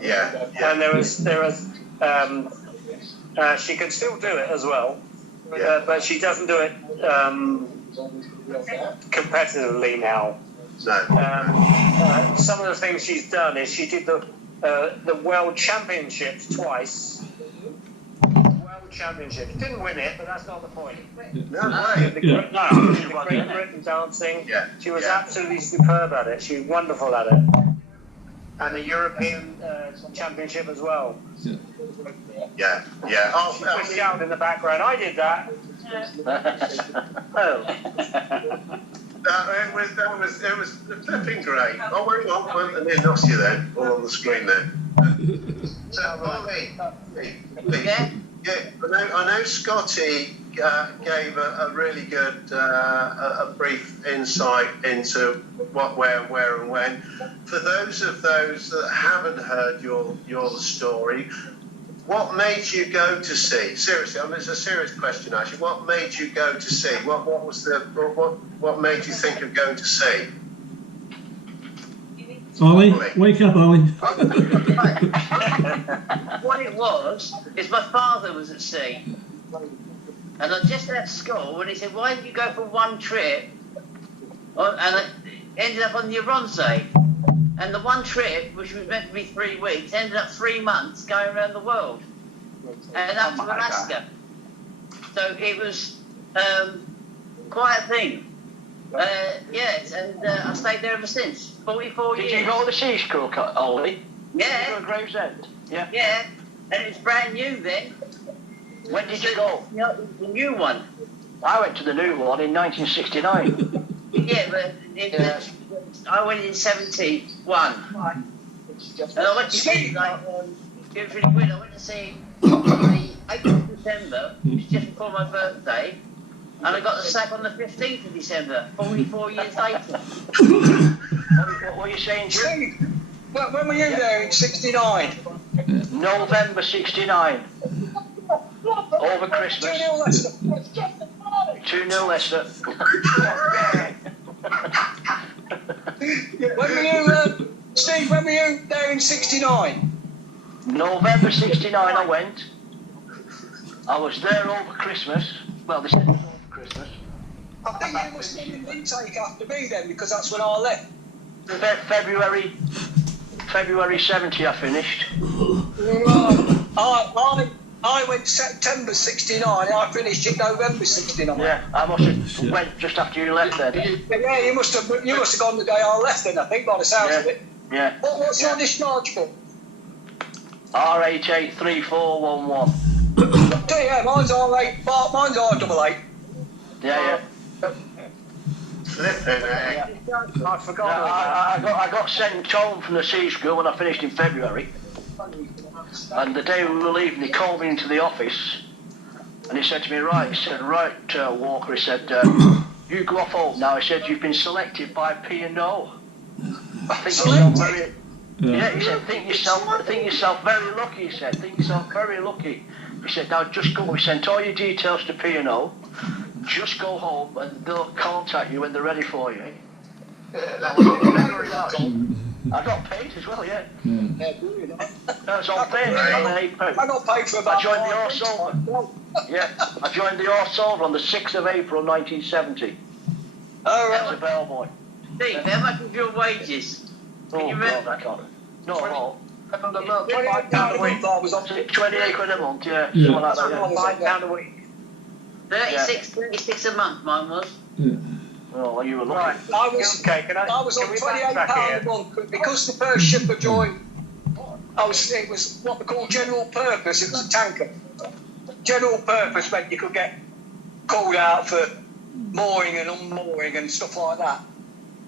Yeah. And there was she can still do it as well, but she doesn't do it competitively now. No. Some of the things she's done is she did the World Championships twice. World Championships. Didn't win it, but that's not the point. No way. The Great Britain dancing. Yeah. She was absolutely superb at it. She was wonderful at it. And the European Championship as well. Yeah. Oh, she pushed out in the background. I did that. It was flipping great. Oh, wait on, and then lost you then, all on the screen there. So, Ollie, I know Scotty gave a really good, a brief insight into what, where, and when. For those that haven't heard your story, what made you go to see? Seriously, I mean, it's a serious question actually. What made you go to see? What made you think of going to see? Ollie, wake up, Ollie. What it was is my father was at sea, and I just at school, and he said, "Why didn't you go for one trip?" And I ended up on the Ronse. And the one trip, which was meant to be 3 weeks, ended up 3 months going around the world and up to Alaska. So it was quite a thing. Yes, and I stayed there ever since. 44 years. Did you go to the sea school, Ollie? Yeah. Did you go to Gravesend? Yeah. Yeah, and it was brand new then. When did you go? The new one. I went to the new one in 1969. Yeah, but I went in 71. And I went to see, like, it was really weird. I went to see on the 8th of December, which was just before my birthday, and I got the sack on the 15th of December, 44 years later. What were you saying, Jim? When were you there in 69? November 69. Over Christmas. 2-0 Leicester. 2-0 Leicester. When were you, Steve, when were you there in 69? November 69 I went. I was there over Christmas. Well, they said over Christmas. I think you must have been intake after me then, because that's when I left. February 70 I finished. I went September 69, I finished in November 69. Yeah, I must have went just after you left then. Yeah, you must have gone the day I left then, I think, by the sounds of it. Yeah. What's your discharge for? R883411. Yeah, mine's R8, mine's R88. Yeah. I forgot. I got sent home from the sea school when I finished in February. And the day we were leaving, he called me into the office, and he said to me, right, Walker, he said, you go off home now. He said, you've been selected by P&O. He said, think yourself very lucky, he said, think yourself very lucky. He said, now just go, we sent all your details to P&O, just go home and they'll contact you when they're ready for you. I got paid as well, yeah. No, it's all paid. I got paid for about... I joined the Horse Over. Yeah, I joined the Horse Over on the 6th of April 1970. Oh, right. As a bellboy. Steve, how much was your wages? Oh, God, I can't. Not a lot. £28 a week I was on. 28 quid a month, yeah. Something like that, yeah. £5 a week. 36 a month, mine was. Oh, you were lucky. I was on £28 a month because the first ship I joined, it was what they call general purpose. It was a tanker. General purpose meant you could get called out for mooring and unmooring and stuff like that.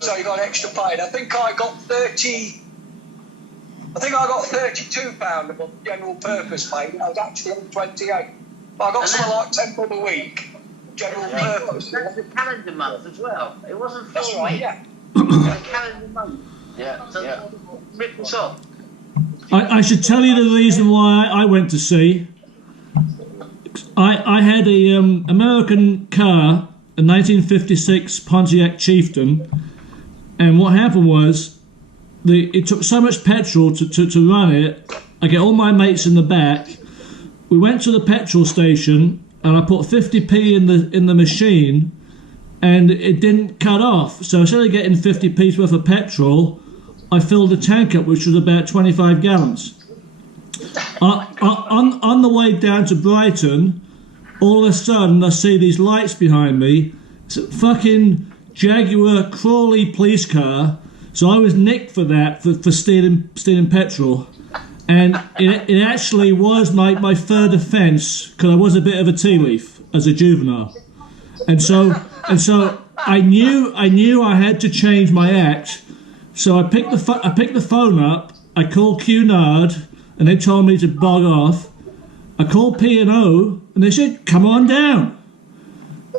So you got extra paid. I think I got £32 a month general purpose paid. I was actually on 28. But I got something like £10 a week. General purpose. That's the calendar month as well. It wasn't That's full right, week. yeah. The calendar month. Yeah, so rip this off. I should tell you the reason why I went to sea. I had a American car, a 1956 Pontiac Chieftain, and what happened was it took so much petrol to run it. I get all my mates in the back. We went to the petrol station, and I put 50p in the machine, and it didn't cut off. So instead of getting 50p's worth of petrol, I filled the tank up, which was about 25 gallons. On the way down to Brighton, all of a sudden I see these lights behind me. It's a fucking Jaguar Crawley police car. So I was nicked for that, for stealing petrol. And it actually was my third offence, because I was a bit of a tea leaf as a juvenile. And so I knew I had to change my act. So I picked the phone up. I called Cunard, and they told me to bog off. I called P&O, and they said, "Come on down."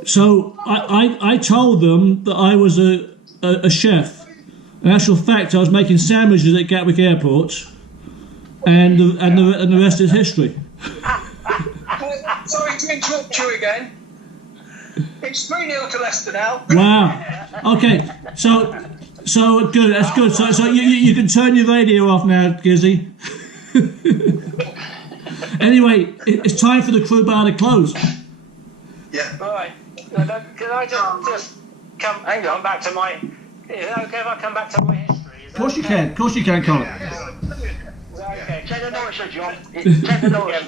So I told them that I was a chef. In actual fact, I was making sandwiches at Gatwick Airport, and the rest is history. Sorry to interrupt you again. It's 3-0 to Leicester now. Wow. Okay. So good. That's good. So you can turn your radio off now, Gizzy. Anyway, it's time for the crew bar to close. Yeah. Right. Can I just come back to my... Is it okay if I come back to my history? Of course you can. Of course you can, Colin. Okay. Take the notice, John. Take the notice,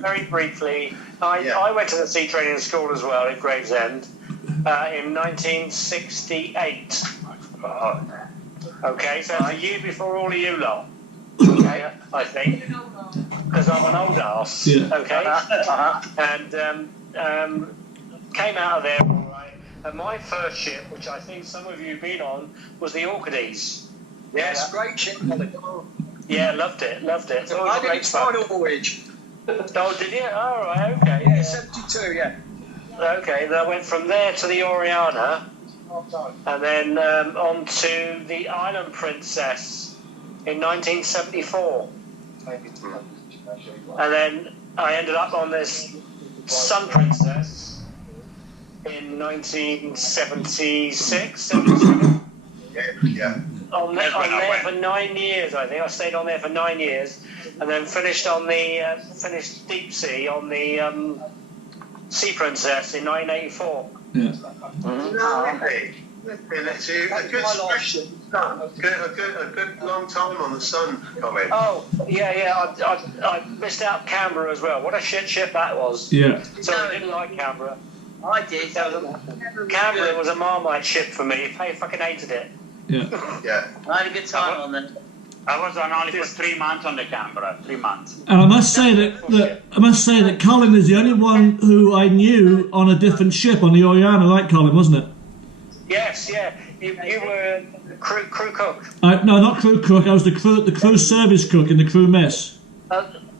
very briefly, I went to the sea training school as well in Gravesend in 1968. Okay, so it's a year before all of you lot. Okay, I think, because I'm an old ass. Yeah. Okay, and came out of there all right. And my first ship, which I think some of you've been on, was the Orchides. Yes, great ship. Yeah, loved it. It's always I did great its fun. final voyage. Oh, did you? Oh, right, okay. Yeah, 72, yeah. Okay, then I went from there to the Oriana, and then on to the Island Princess in 1974. And then I ended up on this Sun Princess in 1976, 77. Yeah. On there for 9 years, I think. I stayed on there for 9 years, and then finished on the finished deep sea on the Sea Princess in 1984. Yeah. It's a good stretch. A good long time on the Sun, Colin. Oh, yeah. I missed out Canberra as well. What a shit ship that was. Yeah. So I didn't like Canberra. I did. Canberra was a Marmite ship for me. I fucking hated it. Yeah. Yeah. I had a good time on them. I was on only for 3 months on the Canberra. 3 months. And I must say that Colin is the only one who I knew on a different ship on the Oriana, right, Colin, wasn't it? Yes, yeah. You were crew cook. No, not crew cook. I was the crew service cook in the crew mess.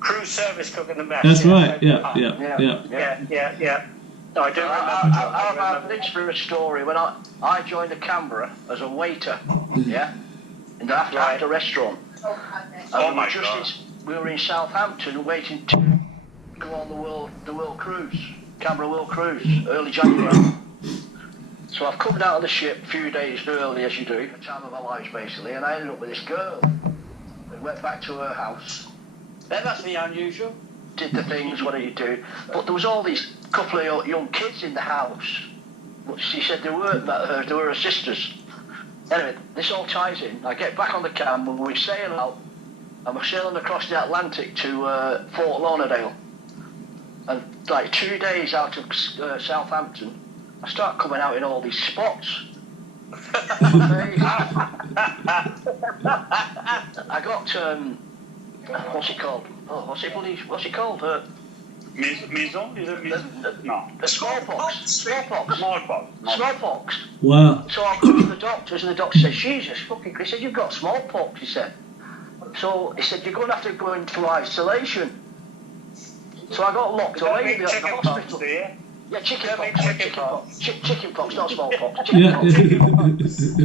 Crew service cook in the mess. That's yeah. right. Yeah. Yeah. No, I do remember. I've had this for a story. When I joined the Canberra as a waiter, yeah, in the after restaurant. And we were in Southampton waiting to go on the world cruise, Canberra World Cruise, early January. So I've come out of the ship a few days early, as you do, the time of our lives basically, and I ended up with this girl. We went back to her house. That must be unusual. Did the things, what do you do? But there was all these couple of young kids in the house. But she said they weren't hers, they were her sisters. Anyway, this all ties in. I get back on the cam and we sail out, and we're sailing across the Atlantic to Fort Lauderdale. And like 2 days out of Southampton, I start coming out in all these spots. I got what's it called? Oh, what's it called? Measles? Is it measles? No. The smallpox. Wow. So I go to the doctors, and the doctor says, Jesus fucking Christ, he said, you've got smallpox, he said. So he said, you're going to have to go into isolation. So I got locked away in the hospital. Yeah, chickenpox, not smallpox.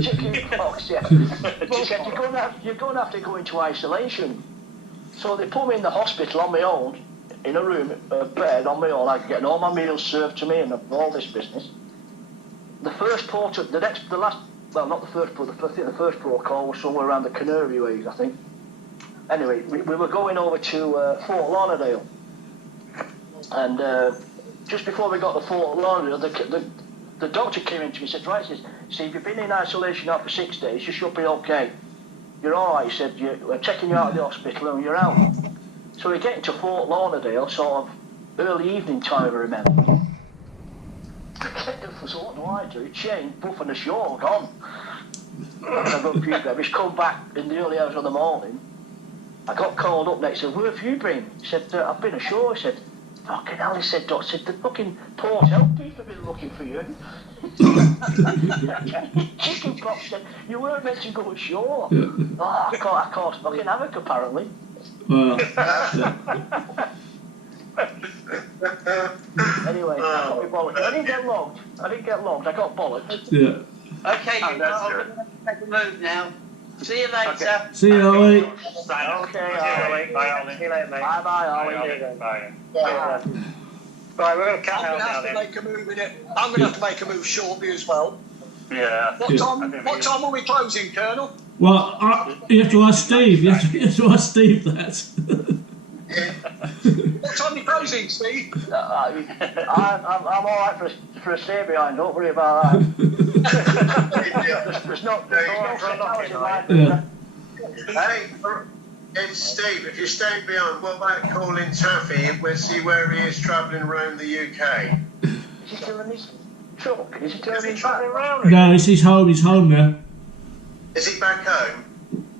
Chickenpox, yeah. She said, you're going to have to go into isolation. So they put me in the hospital on my own, in a room, a bed on my own. I getting all my meals served to me and all this business. The first port of the first protocol was somewhere around the Canary Waves, I think. Anyway, we were going over to Fort Lauderdale, and just before we got to Fort Lauderdale, the doctor came in to me and said, right, he says, see, if you've been in isolation now for 6 days, you should be okay. You're all right, he said, we're taking you out of the hospital and you're out. So we get into Fort Lauderdale, sort of early evening time, I remember. So what do I do? Change, buff on the shore, gone. I've got a few bevies, come back in the early hours of the morning. I got called up next, said, where have you been? He said, I've been ashore. He said, fucking hell, he said, Doc, said, the fucking Port Health people have been looking for you. Chickenpox said, you weren't meant to go ashore. Yeah. Oh, I caught fucking havoc, apparently. Wow. Anyway, I got my bollocks. I didn't get logged. I got bollocks. Yeah. Okay, I'm going to take a move now. See you later. Okay. See you, Ollie. Okay, Ollie. Bye, Ollie. See you later, mate. Bye, Ollie. Bye. Right, we're going to cut out now then. I'm going to have to make a move shortly as well. Yeah. What time are we closing, Colonel? Well, you have to ask Steve. You have to ask Steve that. What time are you closing, Steve? I'm all right for a stay behind. Don't worry about that. There's no hours in life. Yeah. Hey, it's Steve. If you're staying behind, what about calling Taffy? We'll see where he is travelling around the UK. Is he still in his truck? Is he still travelling around? No, he's home. He's home now. Is he back home?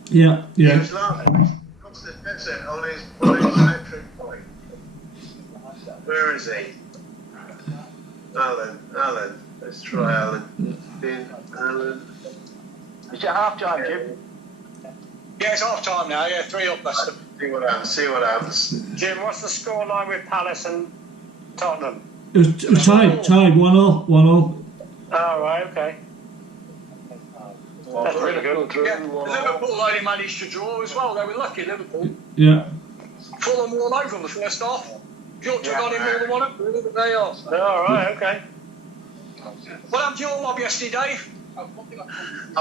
Yeah. He was last That's it, on his electric bike. Where is he? Alan. Let's try Alan. Alan. Is it half time, Jim? Yeah, it's half time now. Yeah, 3-up, Leicester. See what happens. Jim, what's the score line with Palace and Tottenham? It was tied 1-1. Oh, right, okay. That's really good. Yeah, Liverpool only managed to draw as well. They were lucky, Liverpool. Yeah. Fulham all over them the first half. Yorkshire got in more than one up, but they are. All right, okay. What happened to your lob yesterday, Dave? I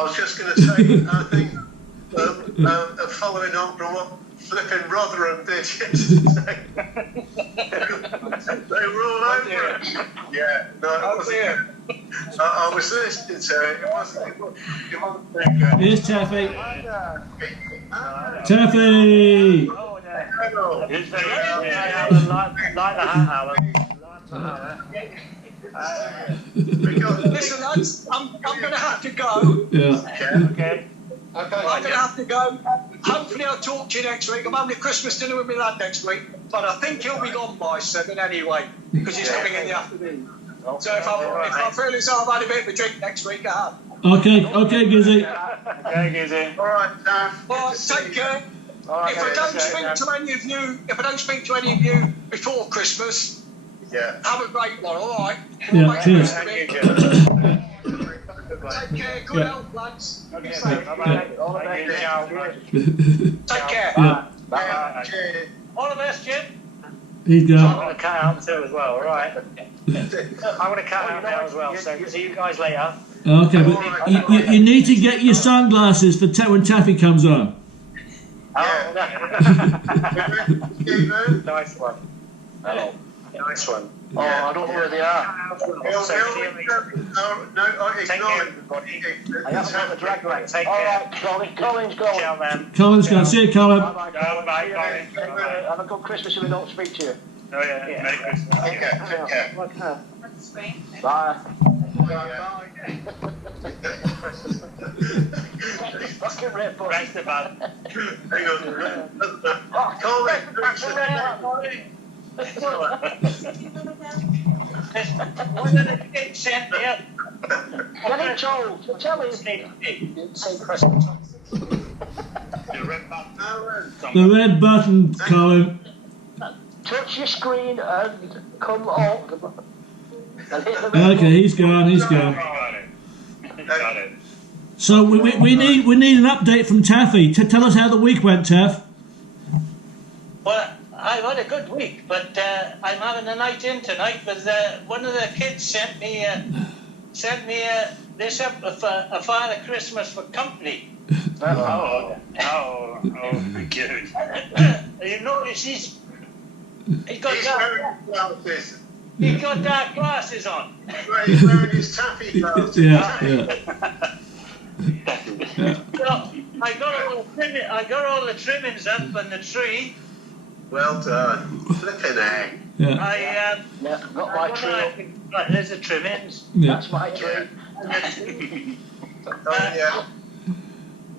was just going to say, I think, following on from what flipping Rotherham did yesterday, they were all over it. Yeah, no, it wasn't. I was listening to it. It wasn't very good. Here's Taffy. Taffy! He's very Alan, like the hat, Alan. Listen, lads, I'm going to have to go. Yeah. Okay. I'm going to have to go. Hopefully I'll talk to you next week. I'm having a Christmas dinner with my lad next week, but I think he'll be gone by 7 anyway, because he's coming in the afternoon. So if I feel as though I've had a bit of a drink next week, I have. Okay, Gizzy. Okay, Gizzy. All right, Dan. All right, take care. If I don't speak to any of you before Christmas, have a great one, all right? Yeah, cheers. Take care, good health, lads. Okay. Take care. Bye. All the best, Jim. He's I'm gone. going to cut out too as well, all right? I'm going to cut out now as well, so see you guys later. Okay, but you need to get your sunglasses for when Taffy comes on. Oh, nice one. Hello. Nice one. Oh, I don't know where they are. Take care, everybody. I haven't got the drag race. Take All care. right, Colin's going. Ciao, man. Colin's gone. See you, Colin. Bye, Colin. Have a good Christmas if we don't speak to you. Oh, yeah. Merry Christmas. Take care. Bye. Fucking Red Bull. Rest the bad. Hang on. Colin. What did it get sent here? Get it told. Tell him. Say Christmas. The red button, Colin. Touch your screen and come up. And hit the red Okay, he's gone. Got it. So we need an update from Taffy. Tell us how the week went, Taff. Well, I've had a good week, but I'm having a night in tonight because one of the kids sent me this up a Father Christmas for company. Oh, good. You notice he's got dark glasses on. He's wearing his taffy glasses. Yeah. So I got all the trimmings up on the tree. Well done. Flipping egg. Yeah. got my tree. There's the trimmings. Yeah. That's my tree.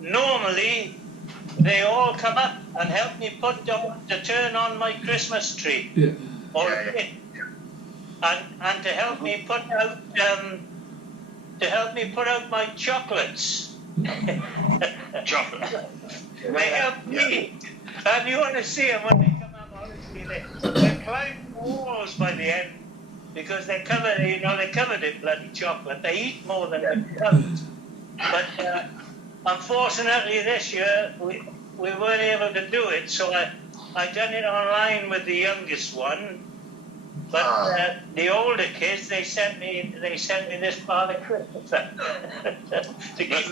Normally, they all come up and help me to turn on my Christmas tree. Yeah. And to help me put out my chocolates. Chocolate. They help me. And you want to see them when they come up, honestly, they climb walls by the end because they covered in bloody chocolate. They eat more than they covered. But unfortunately this year we weren't able to do it, so I done it online with the youngest one. But the older kids, they sent me this Father Christmas to keep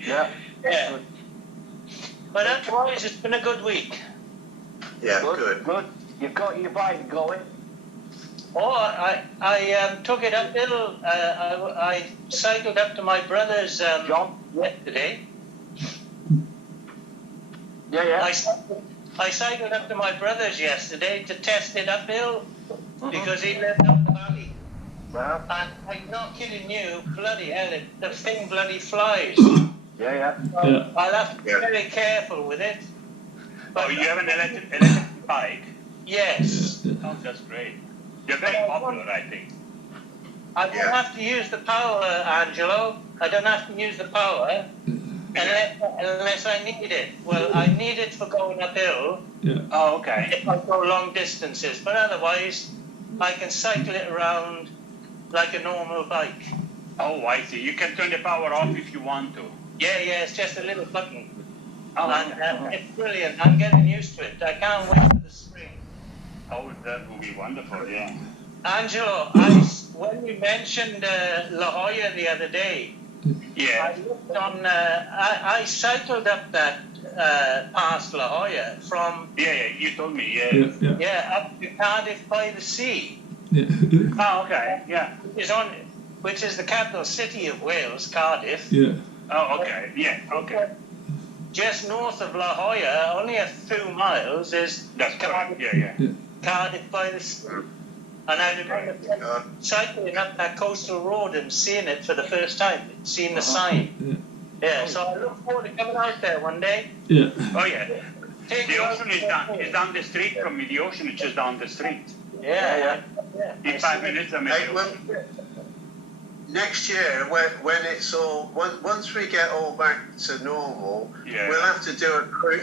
Yeah. But otherwise, it's been a good week. Yeah, good. You've got your bike going. Oh, I took it uphill. I cycled up to my brother's yesterday. Yeah. I cycled up to my brother's yesterday to test it uphill because he lived up the valley. Wow. And I'm not kidding you, bloody hell, the thing bloody flies. Yeah. I'll have to be very careful with it. Oh, you have an electric bike? Yes. Oh, that's great. You're very popular, I think. I don't have to use the power, Angelo. I don't have to use the power unless I need it. Well, I need it for going uphill. Yeah. Oh, okay. If I go long distances, but otherwise, I can cycle it around like a normal bike. Oh, I see. You can turn the power off if you want to. Yeah, it's just a little button. Oh, And it's brilliant. I'm getting used to it. I can't wait for the spring. Oh, that would be wonderful, yeah. Angelo, when you mentioned La Jolla the other day, I looked on. I cycled up that past La Jolla from. Yeah, you told me, Yeah, up to Cardiff by the sea. Yeah. Oh, okay, yeah. Which is the capital city of Wales, Cardiff. Yeah. Oh, okay, yeah, okay. Just north of La Jolla, only a few miles, is Cardiff. Yeah. Cardiff by the sea. And I remember cycling up that coastal road and seeing it for the first time, seeing the sign. Yeah, so I look forward to coming out there one day. Yeah. Oh, yeah. The ocean is down the street from me. The ocean is just down the street. Yeah. In 5 minutes, I'm in the ocean. Next year, when it's all once we get all back to normal, we'll have to do a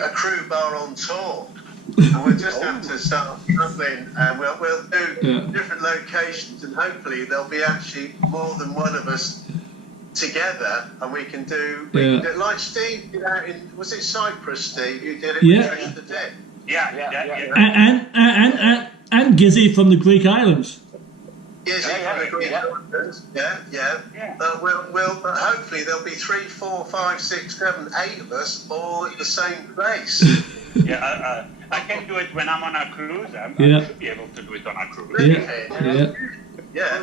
crew bar on tour, and we'll just have to start traveling, and we'll do different locations, and hopefully there'll be actually more than one of us together, and we can do like Steve did out in, was it Cyprus, Steve? You did it with Trace the Dead. Yeah. And Gizzy from the Greek islands. Yes, we'll hopefully there'll be 3, 4, 5, 6, 7, 8 of us all at the same place. I can do it when I'm on a cruise. I should be able to do it on a cruise. Yeah.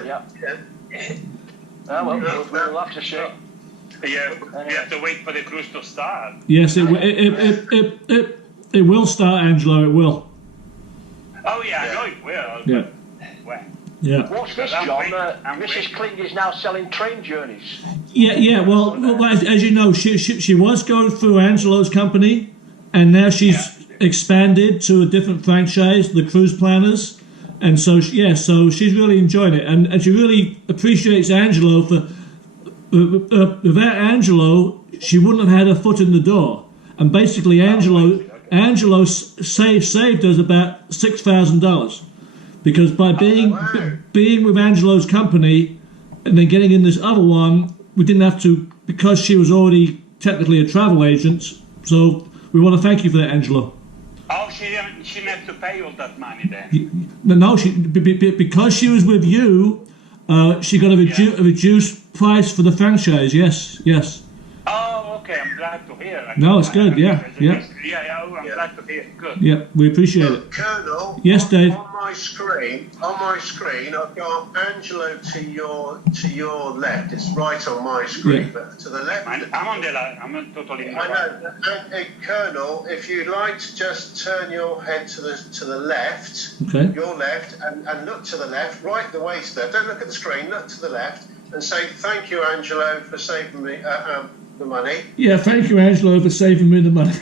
We'll have to see. Yeah, we have to wait for the cruise to start. Yes, it will start, Angelo. It will. Oh yeah, I know it will. Yeah. Yeah. What's this, John? Mrs. Kling is now selling train journeys. Yeah. Well, as you know, she was going through Angelo's company, and now she's expanded to a different franchise, the Cruise Planners, and so she's really enjoying it, and she really appreciates Angelo for. Without Angelo, she wouldn't have had her foot in the door, and basically Angelo saved us about $6,000. Because by being with Angelo's company and then getting in this other one, we didn't have to, because she was already technically a travel agent. So we want to thank you for that, Angelo. Oh, she didn't have to pay all that money then? No, because she was with you, she got a reduced price for the franchise. Yes. Oh, okay. I'm glad to hear. No, it's good. Yeah. I'm glad to hear. Good. Yeah, we appreciate it. Colonel. Yes, Dave. On my screen, I've got Angelo to your left. It's right on my screen, but to the left. I'm on the left. I'm totally. I know. Colonel, if you'd like to just turn your head to the left, your left, and look to the left, right the way to the left. Don't look at the screen. Look to the left, and say thank you, Angelo, for saving me the money. Yeah, thank you, Angelo, for saving me the money.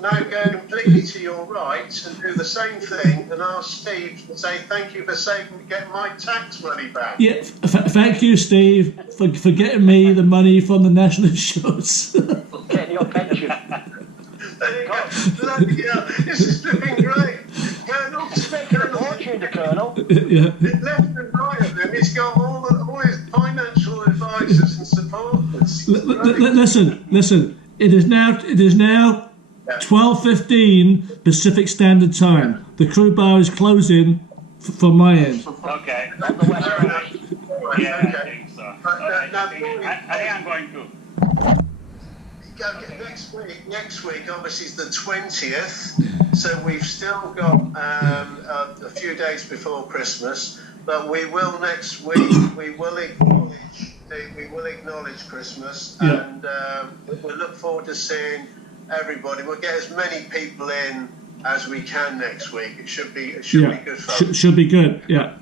Now go completely to your right and do the same thing and ask Steve to say thank you for getting my tax money back. Yeah, thank you, Steve, for getting me the money from the national insurance. Getting your pension. There you go. Bloody hell, this is looking great. Colonel, speaking of fortune, the Colonel. Left and right of him, he's got all his financial advisors and supporters. Listen. It is now 12:15 Pacific Standard Time. The crew bar is closing from my end. Okay. On the West Coast. Yeah, I think so. I think I'm going to. Next week, obviously, is the 20th, so we've still got a few days before Christmas. But we will next week. We will acknowledge Christmas, and we'll look forward to seeing everybody. We'll get as many people in as we can next week. It should be good fun. Should be good. Yeah.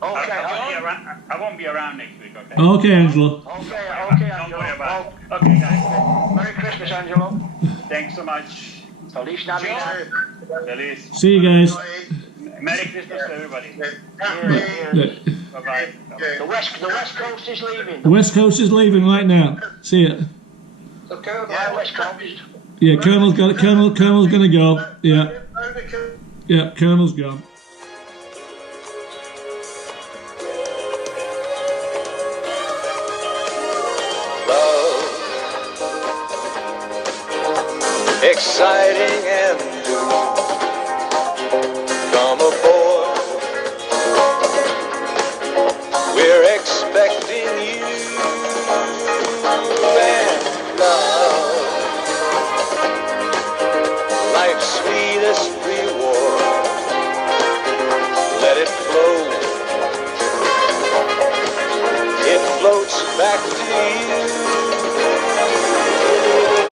Okay. I won't be around next week, okay? Okay, Angelo. Okay, Don't worry about it. Angelo. Okay, guys. Merry Christmas, Angelo. Thanks so much. Feliz Navidad. Feliz. See you guys. Merry Christmas to everybody. Bye-bye. The West Coast is leaving. The West Coast is leaving right now. See ya. Yeah, West Coast. Yeah, Colonel's got it. Colonel's gonna go. Yeah. Yeah, Colonel's gone. Exciting and new. Come aboard. We're expecting you and love.